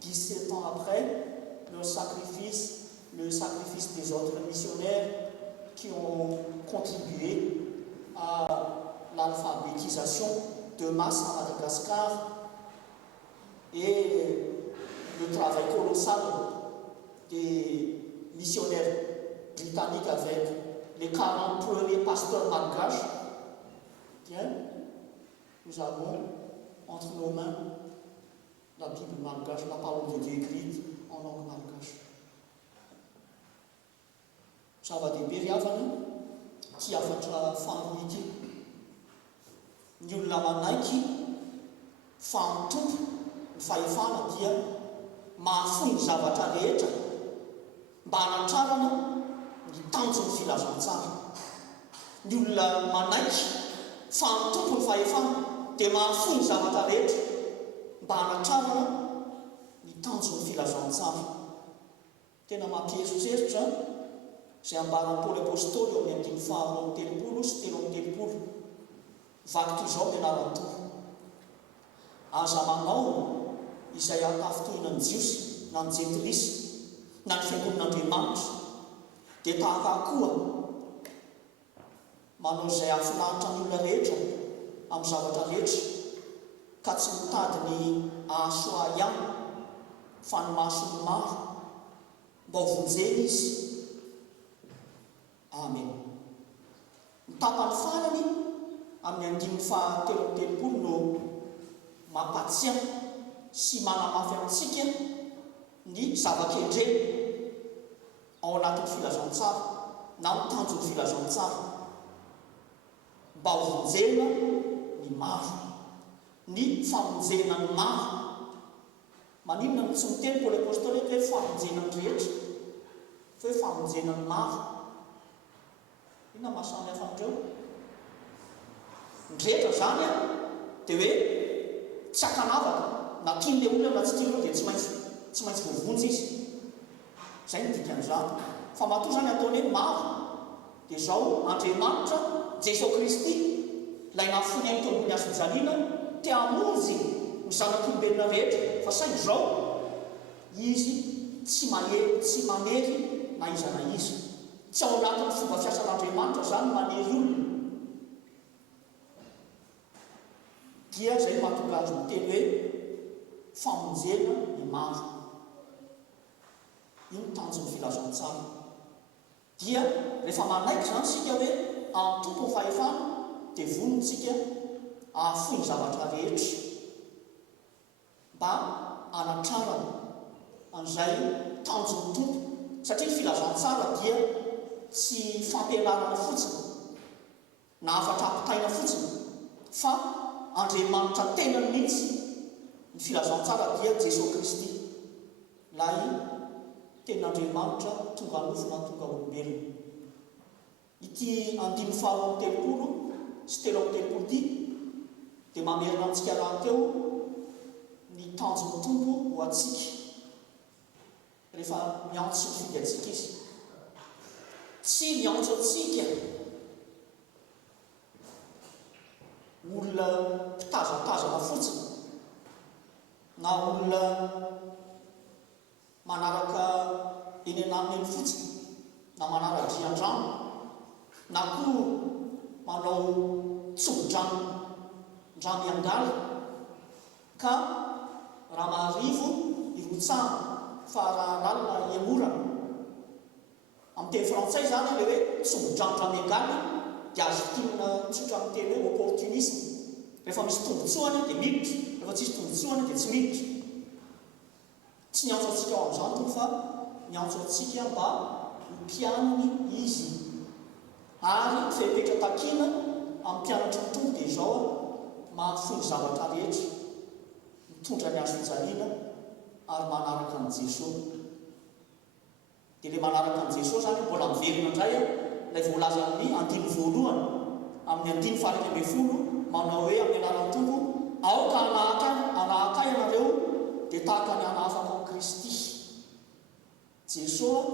17 ans après, le sacrifice des autres missionnaires qui ont contribué à l'alphabétisation de masse à Madagascar et le travail colossal des missionnaires britanniques avec les 40 premiers pasteurs malgaches. Bien, nous avons entre nos mains la Bible malgache, la parole de Dieu écrite en langue malgache. Zava-dehibe avana tsy afatra fanohy ity. Ny olona manaiky fanotompo ny fahefana dia mahafoy ny zavatra rehetra mba hanatrarana ny tanjony filazantsara. Ny olona manaiky fanotompo ny fahefana dia mahafoy ny zavatra rehetra mba hanatrarana ny tanjony filazantsara. Tena mampieritreritra izay ambaran'ny Paoly apôstôly eo amin'ny 5:30 sy 3:30. Vaky toy izao mianaran-toa. Aza manao izay atafotohina ny jiosy na ny jentilisy na ny fiangonan'Andriamanitra dia tahaka koa manao izay afinaritra ny olona rehetra amin'ny zavatra rehetra ka tsy mitady ny ahasoa ihany fa ny masony maro mba ho vonjeny izy. Amen. Ny tapany farany amin'ny 5:30 no mampatsiaka sy manamafy amintsika ny zava-kendreny ao anatin'ny filazantsara na ny tanjon'ny filazantsara mba ho vonjena ny maro, ny famonjena ny maro. Maninona no tsy miteny Paoly apôstôly hoe famonjena ny rehetra, fa hoe famonjena ny maro. Inona mahasamy hafa andreo? Ny rehetra zany dia hoe tsy akanavaka na tian'ilay olona na tsy tian'olona dia tsy maintsy voavonjy izy. Izay ny dikan'izany. Fa matoa zany ataony hoe maro dia izao Andriamanitra Jesosy Kristy ilay nafony amin'ny tombony hazojaliana te hamonjy ny zanak'olombelona rehetra. Fa saingy izao izy tsy manery na iza na iza. Tsy ao anatin'ny fomba fiasan'Andriamanitra zany manery olona. Dia izay mahatonga azy miteny hoe famonjena ny maro. Io ny tanjon'ny filazantsara. Dia rehefa manaiky zany sika hoe antompo ny fahefana dia vonontsika ahafoy ny zavatra rehetra mba hanatrarana an'izay tanjon'ny tompo. Satria ny filazantsara dia tsy fampianarana fotsiny na afatra ampitaina fotsiny, fa Andriamanitra tenany mihitsy. Ny filazantsara dia Jesosy Kristy, ilay ten'Andriamanitra tonga nofina tonga olombelona. Ity 5:30 sy 3:30 ity dia mamerina antsika rahateo ny tanjon'ny tompo ho atsika rehefa miantso ny fidy atsika izy. Tsy miantso atsika olona mpitazatazana fotsiny na olona manaraka eny anaminy eny fotsiny na manara-drian-drano na koa manao tsogo-drano iangaly ka raha maharivo irotsahana fa raha lalina iamorana amin'ny teny frantsay zany le hoe tsomodranotra megaly dia azo tinina tsotra amin'ny teny hoe opportunisme. Rehefa misy tombotsoany dia miditra, rehefa tsisy tombotsoany dia tsy miditra. Tsy niantso antsika ao amin'izany tompoko fa niantso antsika mba mpianany izy, ary fepetra takina amin'ny mpianatra ny tompo dia izao mahafony zavatra rehetra, mitondra ny azo fijaliana ary manaraka an' Jesosy. Dia ilay manaraka an' Jesosy zany mbola miverina indray ilay voalaza amin'ny andiny voalohany amin'ny andiny faharaiky ambin'ny folo, manao hoe amin'ny anaran'ny tompo aoka anahaka ianareo dia tahaka ny anahafaka ao Kristy. Jesosy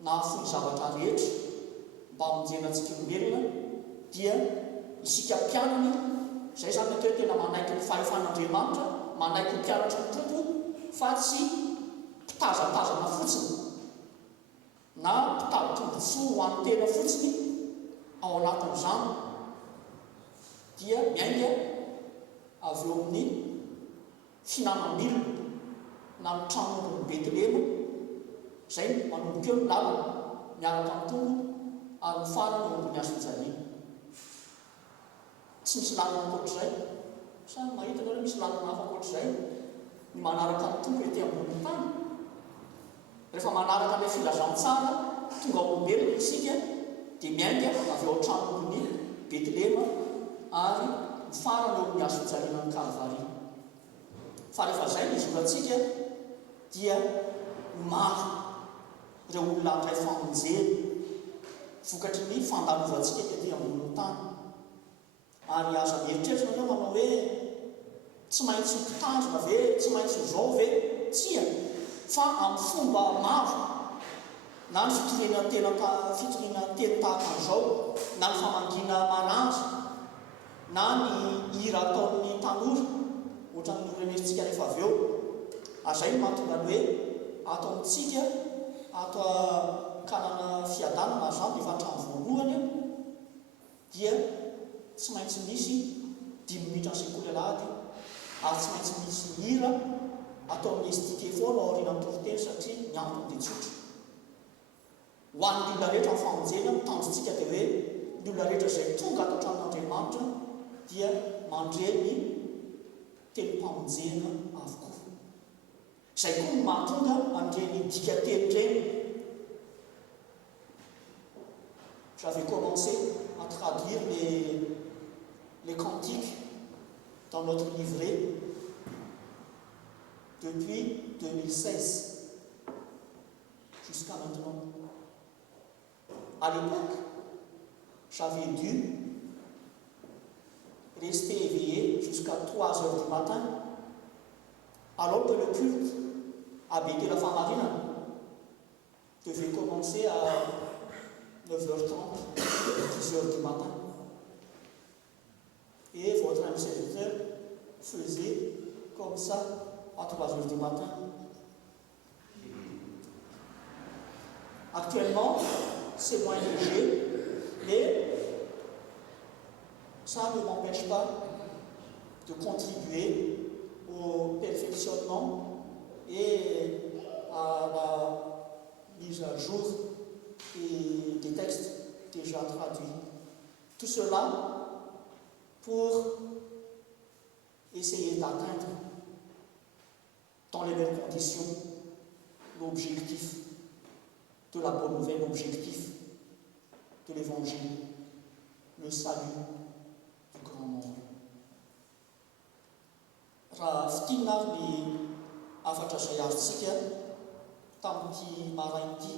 nahafony zavatra rehetra mba hamonjena antsika olombelona, dia isika mpianany. Izay zany natao hoe tena manaiky ny fahefan'Andriamanitra, manaiky ny mpianatra ny tompo, fa tsy mpitazatazana fotsiny na mpitady tombotsoa ho an'ny tena fotsiny ao anatin'izany, dia miainga avy eo amin'ny finanam-bilona na ny tranombonin'ny Betlema. Izay manomboka eo ny lalana miaraka amin'ny tompo ary mifarana eo ambony azo fijaliana. Tsy misy lalana ankoatr'izay. Sa mahita nareo misy lalana hafa ankoatr'izay ny manaraka ny tompo ety ambonin'ny tany. Rehefa manaraka ilay filazantsara tonga olombelona isika dia miainga avy eo tranombonin'ny Betlema ary mifarana eo amin'ny azo fijaliana ny Kalvaria. Fa rehefa izay ny izorantsika dia maro ireo olona andray famonjena vokatry ny fandalovantsika tetỳ ambonin'ny tany. Ary aza mieritreritra nareo manao hoe tsy maintsy mpitandrina ve, tsy maintsy izao ve? Tsia, fa amin'ny fomba maro, na ny fitoriana teny tahaka an'izao, na ny famangina manaza, na ny hira ataon'ny tanora ohatra ny norenesintsika rehefa avy eo. Azay no mahatonga ny hoe ato amintsika ato kanana fiadanana zany efa hatramin'ny voalohany dia tsy maintsy misy 10 minitra ny sekoly alahady, ary tsy maintsy misy hira atao amin'ny estité foana ao aoriana amin'ny toroteny satria ny antony dia tsotra. Ho an'ny olona rehetra amin'ny famonjena mitanjontsika dia hoe ny olona rehetra izay tonga ato an-tranon'Andriamanitra dia mandreny tenim-pamonjena avokoa. Izay koa no mahatonga andreny dika teny reny. J'avais commencé à traduire les cantiques dans notre livret depuis 2016 jusqu'à maintenant. À l'époque, j'avais dû rester éveillé jusqu'à 3 heures du matin, alors que le culte à Bethel-la-Famarina devait commencer à 9h30, 10h du matin. Et votre ami serviteur faisait comme ça à 3h du matin. Actuellement, c'est moins léger, mais ça ne m'empêche pas de contribuer au perfectionnement et à la mise à jour des textes déjà traduits. Tout cela pour essayer d'atteindre dans les mêmes conditions l'objectif de la bonne nouvelle, l'objectif de l'évangile, le salut du grand monde. Raha fitina ny afatra izay azontsika tamin'ity marain'ity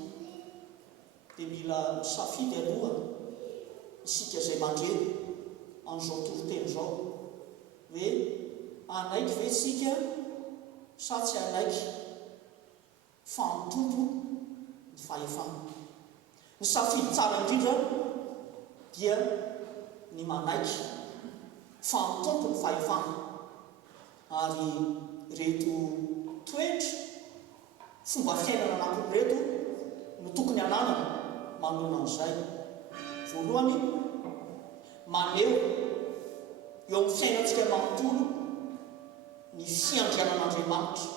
dia mila misafidy aloha isika izay mandreny an'izao toroteny izao hoe anaiky ve isika sa tsy anaiky fantompo ny fahefana. Ny safidy tsara indrindra dia ny manaiky fantompo ny fahefana, ary reto toetra fomba fiainana anankireto no tokony ananana manona an'izay. Voalohany, maneho eo amin'ny fiainantsika manontolo ny fiandrianan'Andriamanitra,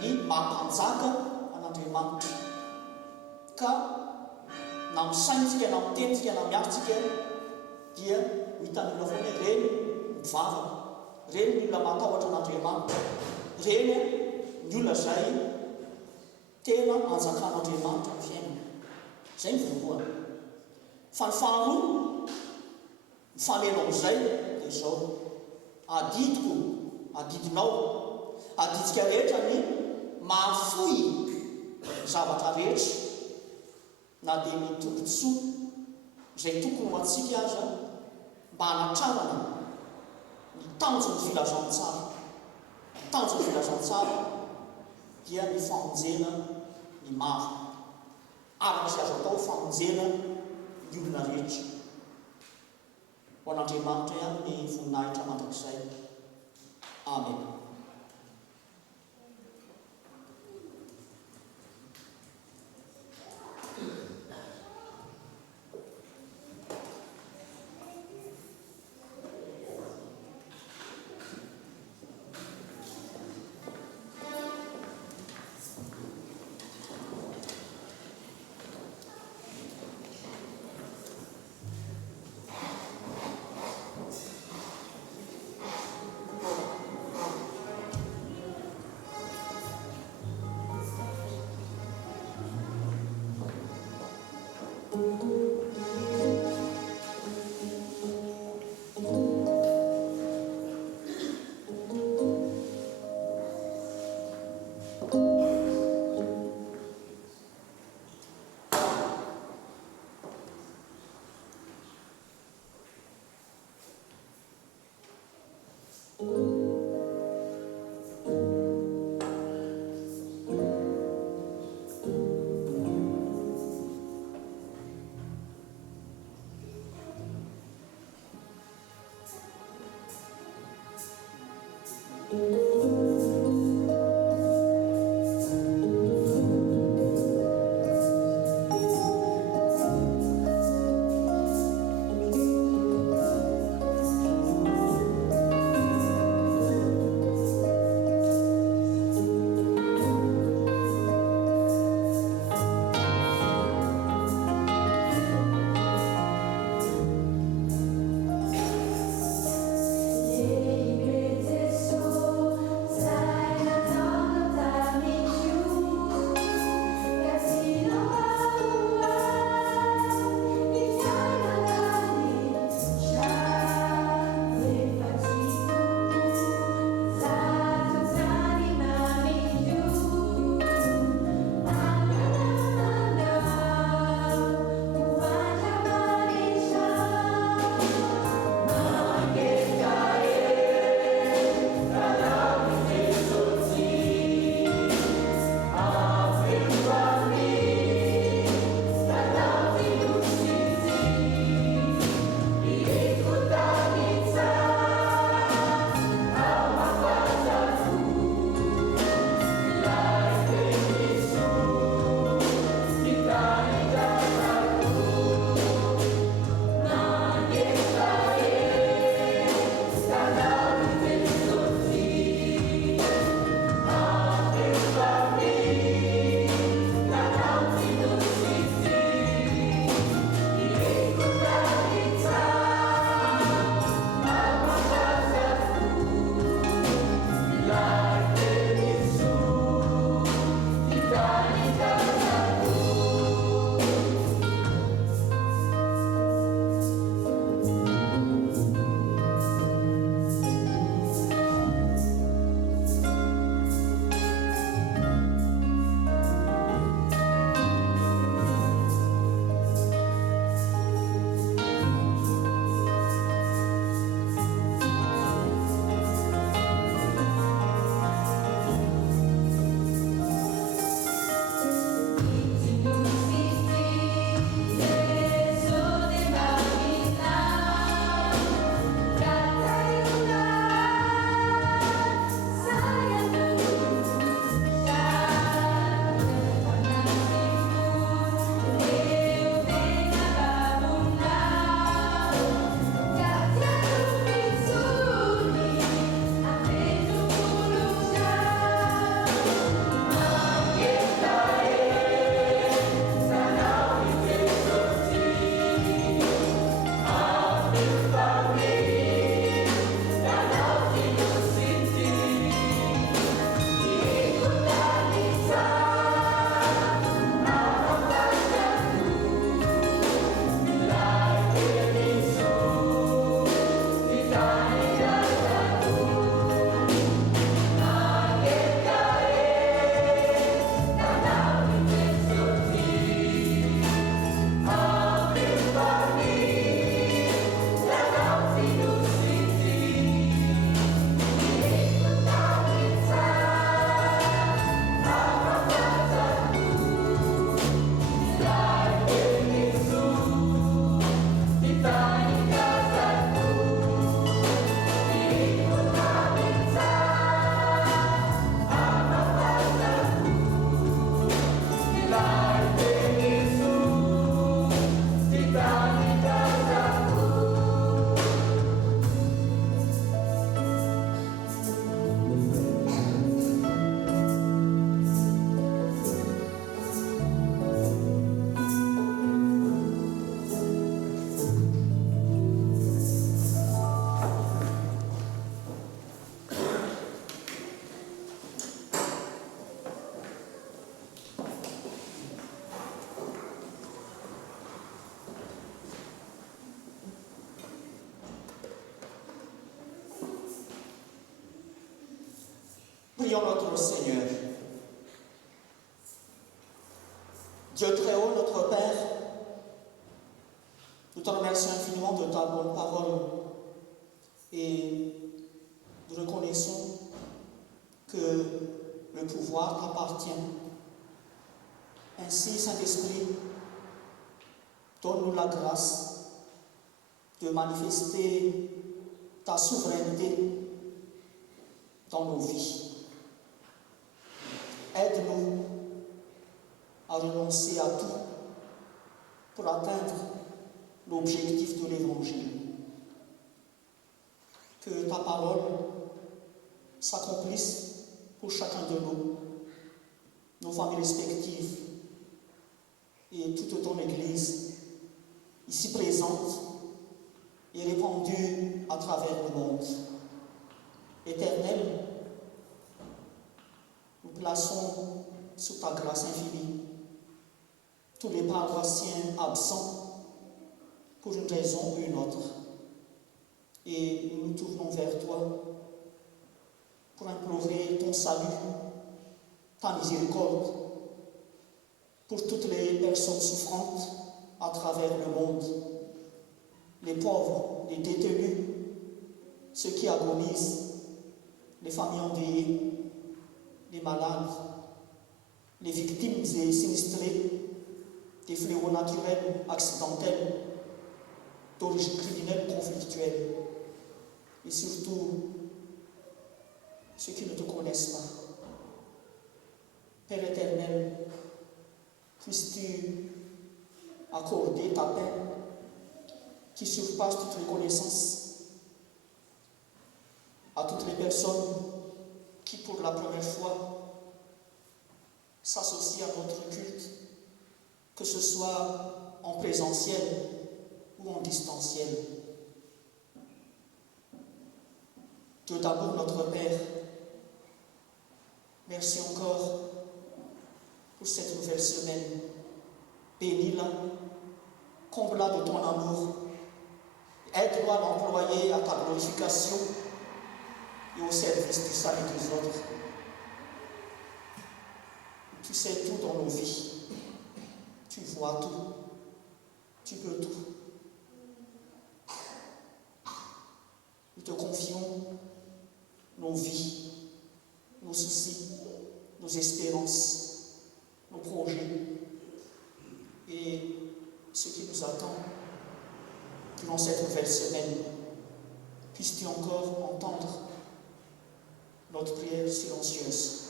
ny mampanjaka an'Andriamanitra. Ka na misaintsika na mitensika na miaritsika dia hitan'olona foana reny mivavaka, reny ny olona matahotra an'Andriamanitra, reny ny olona izay tena anjakan'Andriamanitra ny fiainana. Izay ny voalohany. Fa ny faharoa, ny fahamelao amin'izay dia izao: adidiko, adidinao, adidika rehetra ny mahafoy zavatra rehetra, na dia ny tombotsoa izay tokony ho antsika aza mba hanatranana ny tanjon'ny filazantsara. Ny tanjon'ny filazantsara dia ny famonjena ny maro, araka sy azo atao famonjena ny olona rehetra. Ho an'Andriamanitra ihany ny voninahitra mandrakizay. Amen. Ei, prions notre Seigneur. Dieu très haut, notre Père, nous te remercions infiniment de ta bonne parole et nous reconnaissons que le pouvoir t'appartient. Ainsi, Saint-Esprit, donne-nous la grâce de manifester ta souveraineté dans nos vies. Aide-nous à renoncer à tout pour atteindre l'objectif de l'Évangile. Que ta parole s'accomplisse pour chacun de nous, nos familles respectives et toute ton Église, ici présente et répandue à travers le monde. Éternel, nous plaçons sous ta grâce infinie tous les paroissiens absents pour une raison ou une autre. Et nous nous tournons vers toi pour implorer ton salut, ta miséricorde, pour toutes les personnes souffrantes à travers le monde, les pauvres, les détenus, ceux qui agonisent, les familles endeuillées, les malades, les victimes et sinistrés des fléaux naturels, accidentels, d'origine criminelle, conflictuelle, et surtout ceux qui ne te connaissent pas. Père éternel, puisses-tu accorder ta paix qui surpasse toute reconnaissance à toutes les personnes qui, pour la première fois, s'associent à notre culte, que ce soit en présentiel ou en distanciel. Dieu d'amour, notre Père, merci encore pour cette nouvelle semaine. Bénis-la, comble-la de ton amour, aide-nous à l'employer à ta glorification et au service du salut des autres. Tu sais tout dans nos vies, tu vois tout, tu peux tout. Nous te confions nos vies, nos soucis, nos espérances, nos projets et ce qui nous attend durant cette nouvelle semaine. Puisses-tu encore entendre notre prière silencieuse.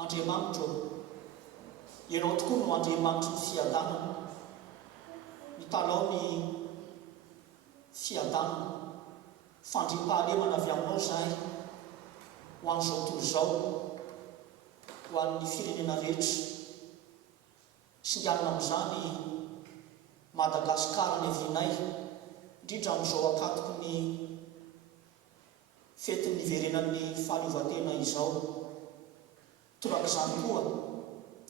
Ande manto, ianao tokoa no andriamanitry ny fiadanana, mitalao ny fiadanana, fandriam-pahalemana avy aminao zahay ho an'izao tontolo izao, ho an'ny firenena rehetra, singanana amin'izany Madagasikara ny avianay, indrindra amin'izao akatoko ny fetiny niverenan'ny fahaleovantena izao. Torak'izany koa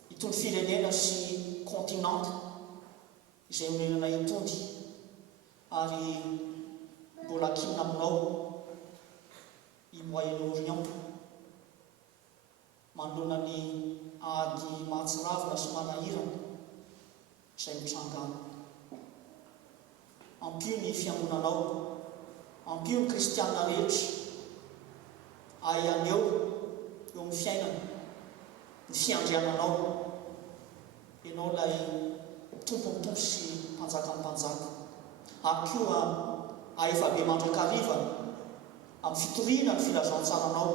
itony firenena sy kontinanta izay omenanay itony, ary mbola kinina aminao i Moyen-Orient, manoloana ny ady mahatsiravina sy manahirana izay mitrangana. Ampio ny fiangonanao, ampio ny kristianina rehetra ay aneo eo amin'ny fiainana, ny fiandriananao, ianao ilay tompontompo sy mpanjaka ny mpanjaka. Ampio aefa-be mandrakariva amin'ny fitoriana ny filazantsananao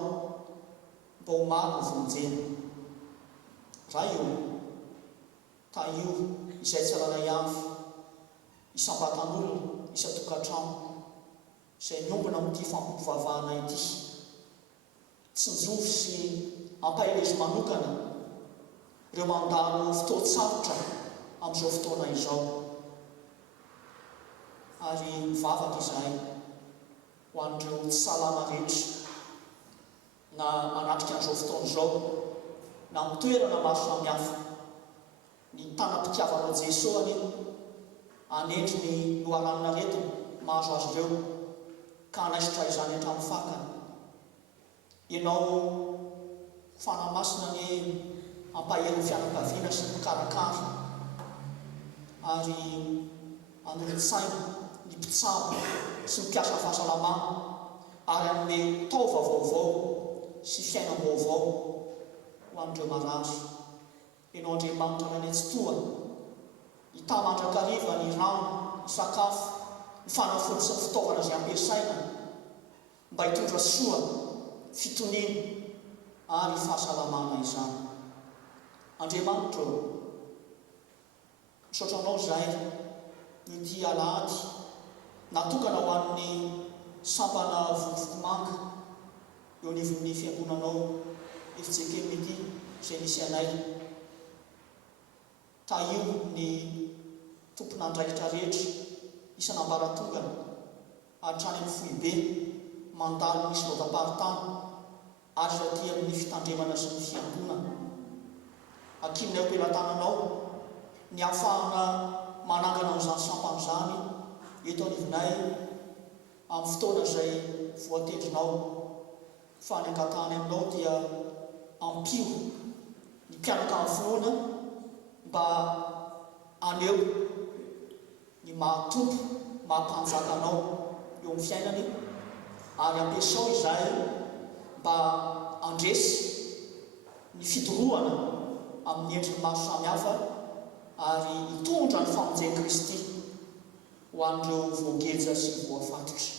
mba ho maro ny vonjena. Raha io, ta io izay tsy rara avy, isam-batan'olona, isa-tokantrano, izay miombona amin'ity fampipovavahana ity, tsinjovy sy ampaheleza manokana ireo mandalo fotoan-tsarotra amin'izao fotoana izao. Ary mivavaka izahay ho an'ireo tsy salama rehetra na manatrika an'izao fotoana izao na mitoerana maro samihafa. Ny tanam-pitiavanao Jesosy anie anendry ny loharanon'aretina mahazo azy ireo ka anaisotra izany hatramin'ny fakany. Ianao fanamasina ny ampahery ny fianakaviana sy ny mpikarakara ary anolo-tsaina ny mpitsabo sy ny mpiasa fahasalamana ary amin'ny taova vaovao sy fiainam-baovao ho an'ireo marary. Ianao Andriamanitra raha ny tsy toa hitamandrakariva ny rano, ny sakafo, ny fanafody sy ny fitaovana izay ampiasaina mba hitondra soa, fitoniana ary fahasalamana izany. Andriamanitra, misaotra anao izahay ny ity alahady natokana ho an'ny sampana vovokomanga eo anivon'ny fiangonanao FJKM ity izay nisy anay. Ta io ny tompon'andraikitra rehetra isan'ambaratongana hatrany amin'ny foibe mandalo misy lotam-paritany ary raty amin'ny fitandremana sy ny fiangonana. Akinonay am-pelantananao ny ahafahana manangana amin'izany sampan'izany eto anivonay amin'ny fotoana izay voatendrinao. Fa ny angatahany aminao dia ampio ny mpianaka amin'ny finoana mba aneo ny mahatompo mahampanjakanao eo amin'ny fiainany ary ampiasao izahay mba andresy ny fidorohana amin'ny endriny maro samihafa ary hitondra ny famonjeny Kristy ho an'ireo voageja sy voafatotra.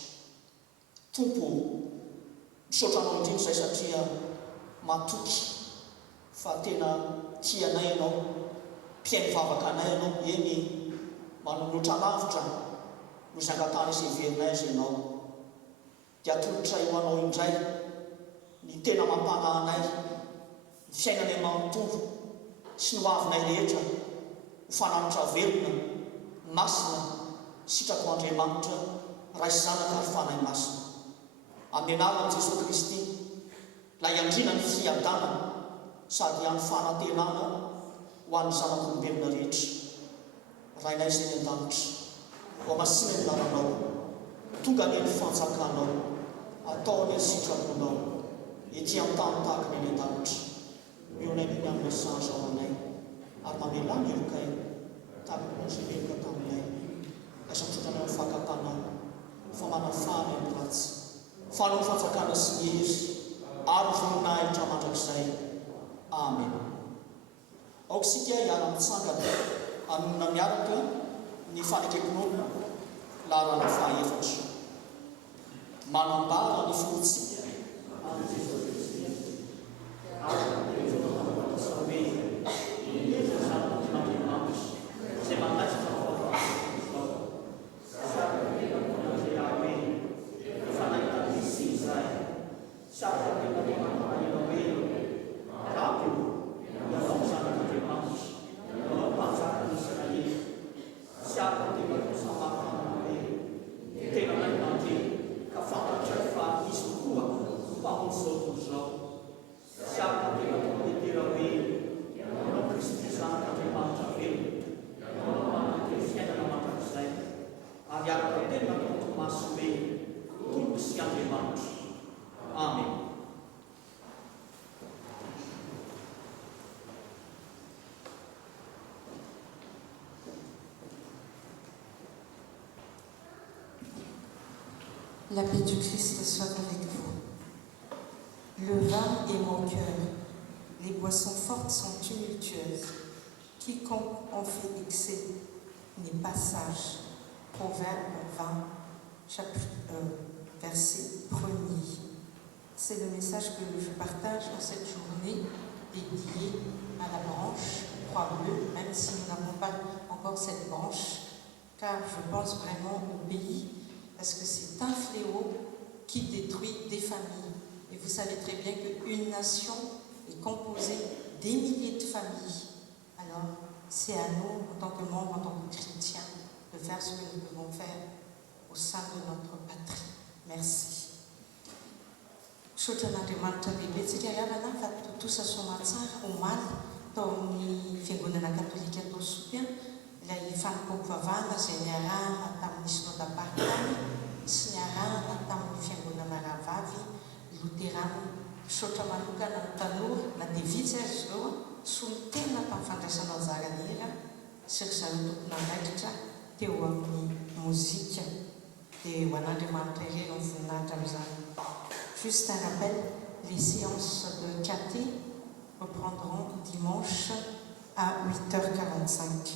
Tompo, misaotra anao indrindra izay satria matoky fa tena tianay ianao, mpiaino vavaka anay ianao, eny manolotra lavitra no izay angatahana sy heverinay azy ianao. Dia atolotra eo anao indray ny tena mampana anay, ny fiainanay manontolo sy ny hoavinay rehetra ho fanamitra velona, masina, sitrako Andriamanitra, raisy zanaka ary fanahy masina. Amin'ny anaran'i Jesosy Kristy, ilay andrina ny fiadanana sady amin'ny fanantenana ho an'ny zanak'olombelona rehetra. Rainay izay ny an-danitra, ho amasina ny lalanao, tonga ny fanjakanao, atao ny sitraponao, ety amin'ny tany tahaka ny an-danitra. Mionay ny amin'ny sazy ao anay, ary mamelany elokay, tapony izay meloka taminay. Asatrotana ny fakapana, fa manafana amin'ny ratsy. Fanao ny fanjakana sy ny hery, ary voninahitra mandrakizay. Amen. Aoka isika hiara-mitsangana hanomana miaraka ny fanekam-pinoana lalana faha-efatra. Manambara ny fontsika amin'ny Jesosy Kristy, ary ny fanaovana hoe ny zanak'Andriamanitra izay manaitra La paix du Christ soit avec vous. Le vin est mon cœur. Les boissons fortes sont tumultueuses. Quiconque en fait excès n'est pas sage. Proverbe 20, verset 1er. C'est le message que je partage en cette journée dédiée à la branche Croix Bleue, même si nous n'avons pas encore cette branche, car je pense vraiment au pays, parce que c'est un fléau qui détruit des familles. Et vous savez très bien qu'une nation est composée des milliers de familles. Alors, c'est à nous, en tant que membres, en tant que chrétiens, de faire ce que nous devons faire au sein de notre patrie. Merci. Sotran'Andriamanitra bebetsika iavana fa totosa somatsara omaly tao amin'ny fiangonana katolika tao Sopia ilay fanompoam-pivavahana izay niarahana tamin'ny synodam-paritany sy niarahana tamin'ny fiangonana Rahavavy Loterana. Misaotra manokana ny tanora na dia vitsy azy ireo solitena tamin'ny fandraisana anjarany hira sy ry zareo tompona andraikitra teo amin'ny mozika. Dia ho an'Andriamanitra irery ny voninahitra amin'izany. Juste un rappel, les séances de caté reprendront dimanche à 8h45.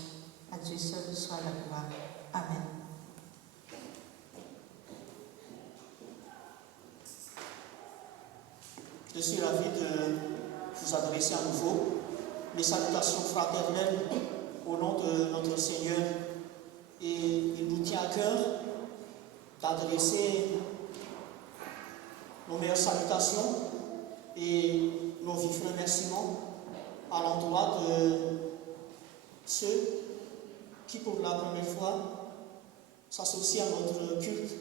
À Dieu seul soit la gloire. Amen. Je suis ravi de vous adresser à nouveau mes salutations fraternelles au nom de notre Seigneur. Et il nous tient à cœur d'adresser nos meilleures salutations et nos vifs remerciements à l'endroit de ceux qui, pour la première fois, s'associent à notre culte.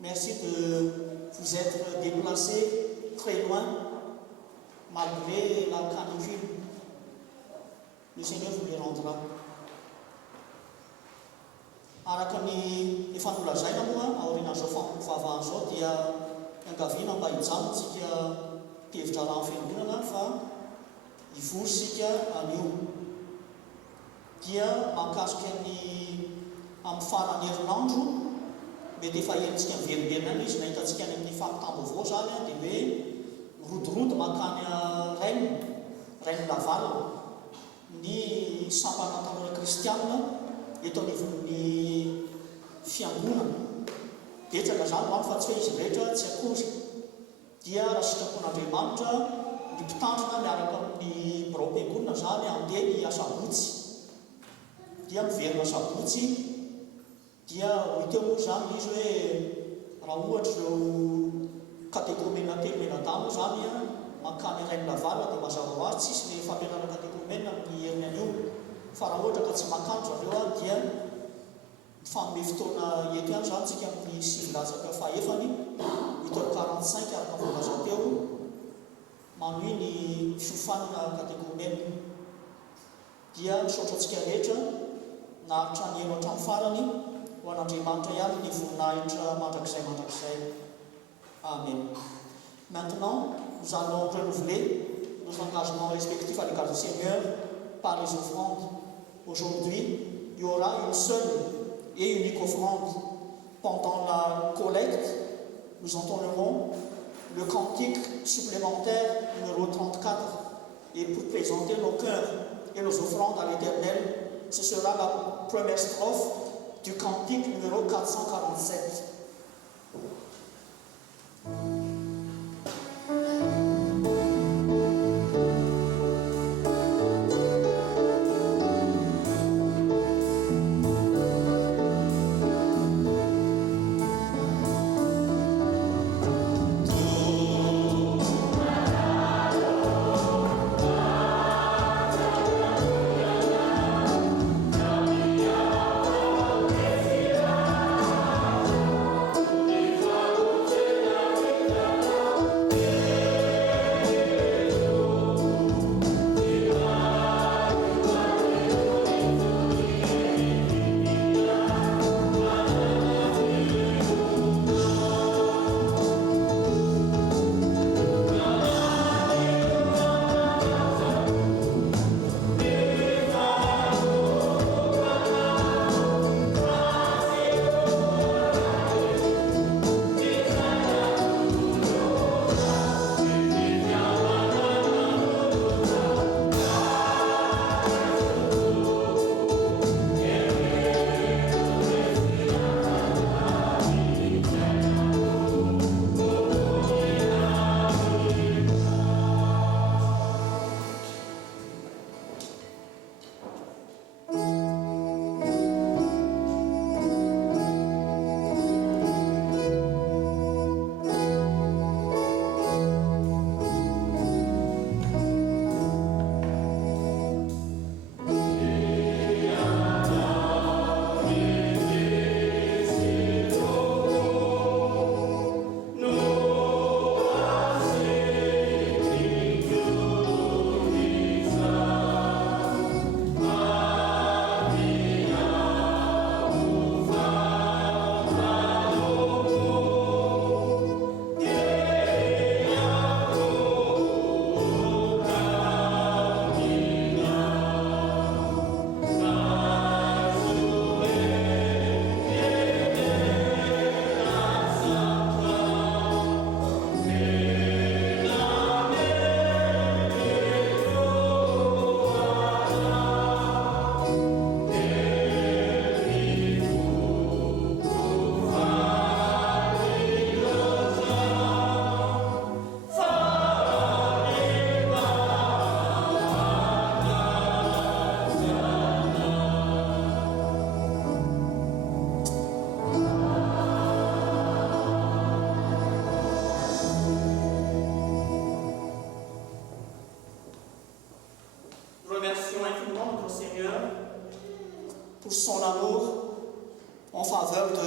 Merci de vous être déplacés très loin, malgré la canicule. Le Seigneur vous les rendra. Araka ny efa nolazaina moa aorian'izao fampivavahana zao dia angaviana mba hijanontsika hevitra raha fiangonana fa hivory sika anio dia mahakasika ny amin'ny farany herinandro mety efa enitsika miverimberina any izy na hitantsika any amin'ny fampitam-baovao zany dia hoe mirodorody makany Rainy Laval ny sampana tanora kristianina eto anivon'ny fiangonana. Betsaka zany manko fa tsy hoe izy rehetra tsy akory dia raha sitrapon'Andriamanitra ny mpitandrina miaraka amin'ny birao-piangonana zany andeha ny asabotsy dia miverina sabotsy dia hiteo moa zany izy hoe raha ohatra ireo kategomena telo menadamo zany makany Rainy Laval dia mazava ho azy tsisy le fampianarana kategomena amin'ny heriny anio fa raha ohatra ka tsy makany zareo dia fagnome fotoana eto ihany zany tsika amin'ny sivilatsaka fahefany 8h45 araka voalaza teo manohy ny fiofanana kategomena dia misaotra antsika rehetra naharitra ny eno hatramin'ny farany ho an'Andriamanitra ihany ny voninahitra mandrakizay. Amen. Maintenant, nous allons renouveler nos engagements respectifs à l'égard du Seigneur par les offrandes. Aujourd'hui, il y aura une seule et unique offrande. Pendant la collecte, nous entendrons le cantique supplémentaire numéro 34. Et pour présenter nos cœurs et nos offrandes à l'Éternel, ce sera la première strophe du cantique numéro 447. Amen.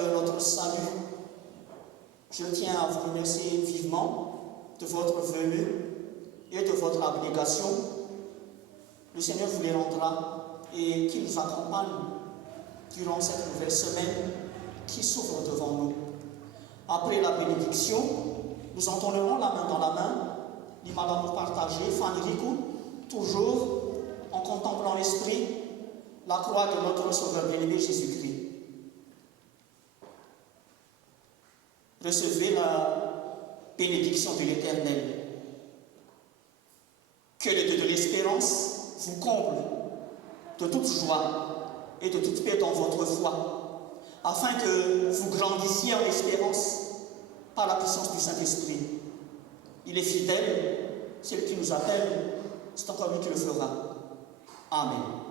de notre salut, je tiens à vous remercier vivement de votre venue et de votre abnégation. Le Seigneur vous les rendra et qu'il nous accompagne durant cette nouvelle semaine qui s'ouvre devant nous. Après la bénédiction, nous entonnerons la main dans la main l'hymne d'amour partagé, Fanny Ricou, toujours en contemplant l'Esprit, la croix de notre Sauveur bien-aimé Jésus-Christ. Recevez la bénédiction de l'Éternel. Que le Dieu de l'espérance vous comble de toute joie et de toute paix dans votre foi, afin que vous grandissiez en espérance par la puissance du Saint-Esprit. Il est fidèle, c'est lui qui nous appelle, c'est encore lui qui le fera. Amen.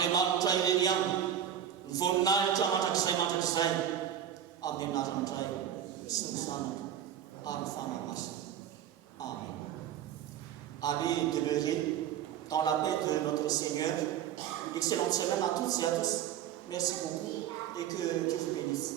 Andriamanitra ireny ny voninahitra mandrakizay amin'ny anarany indray sy ny zanaka ary ny fanahy masina. Amen. Allez demeurer dans la paix de notre Seigneur. Excellente semaine à toutes et à tous. Merci beaucoup et que Dieu vous bénisse.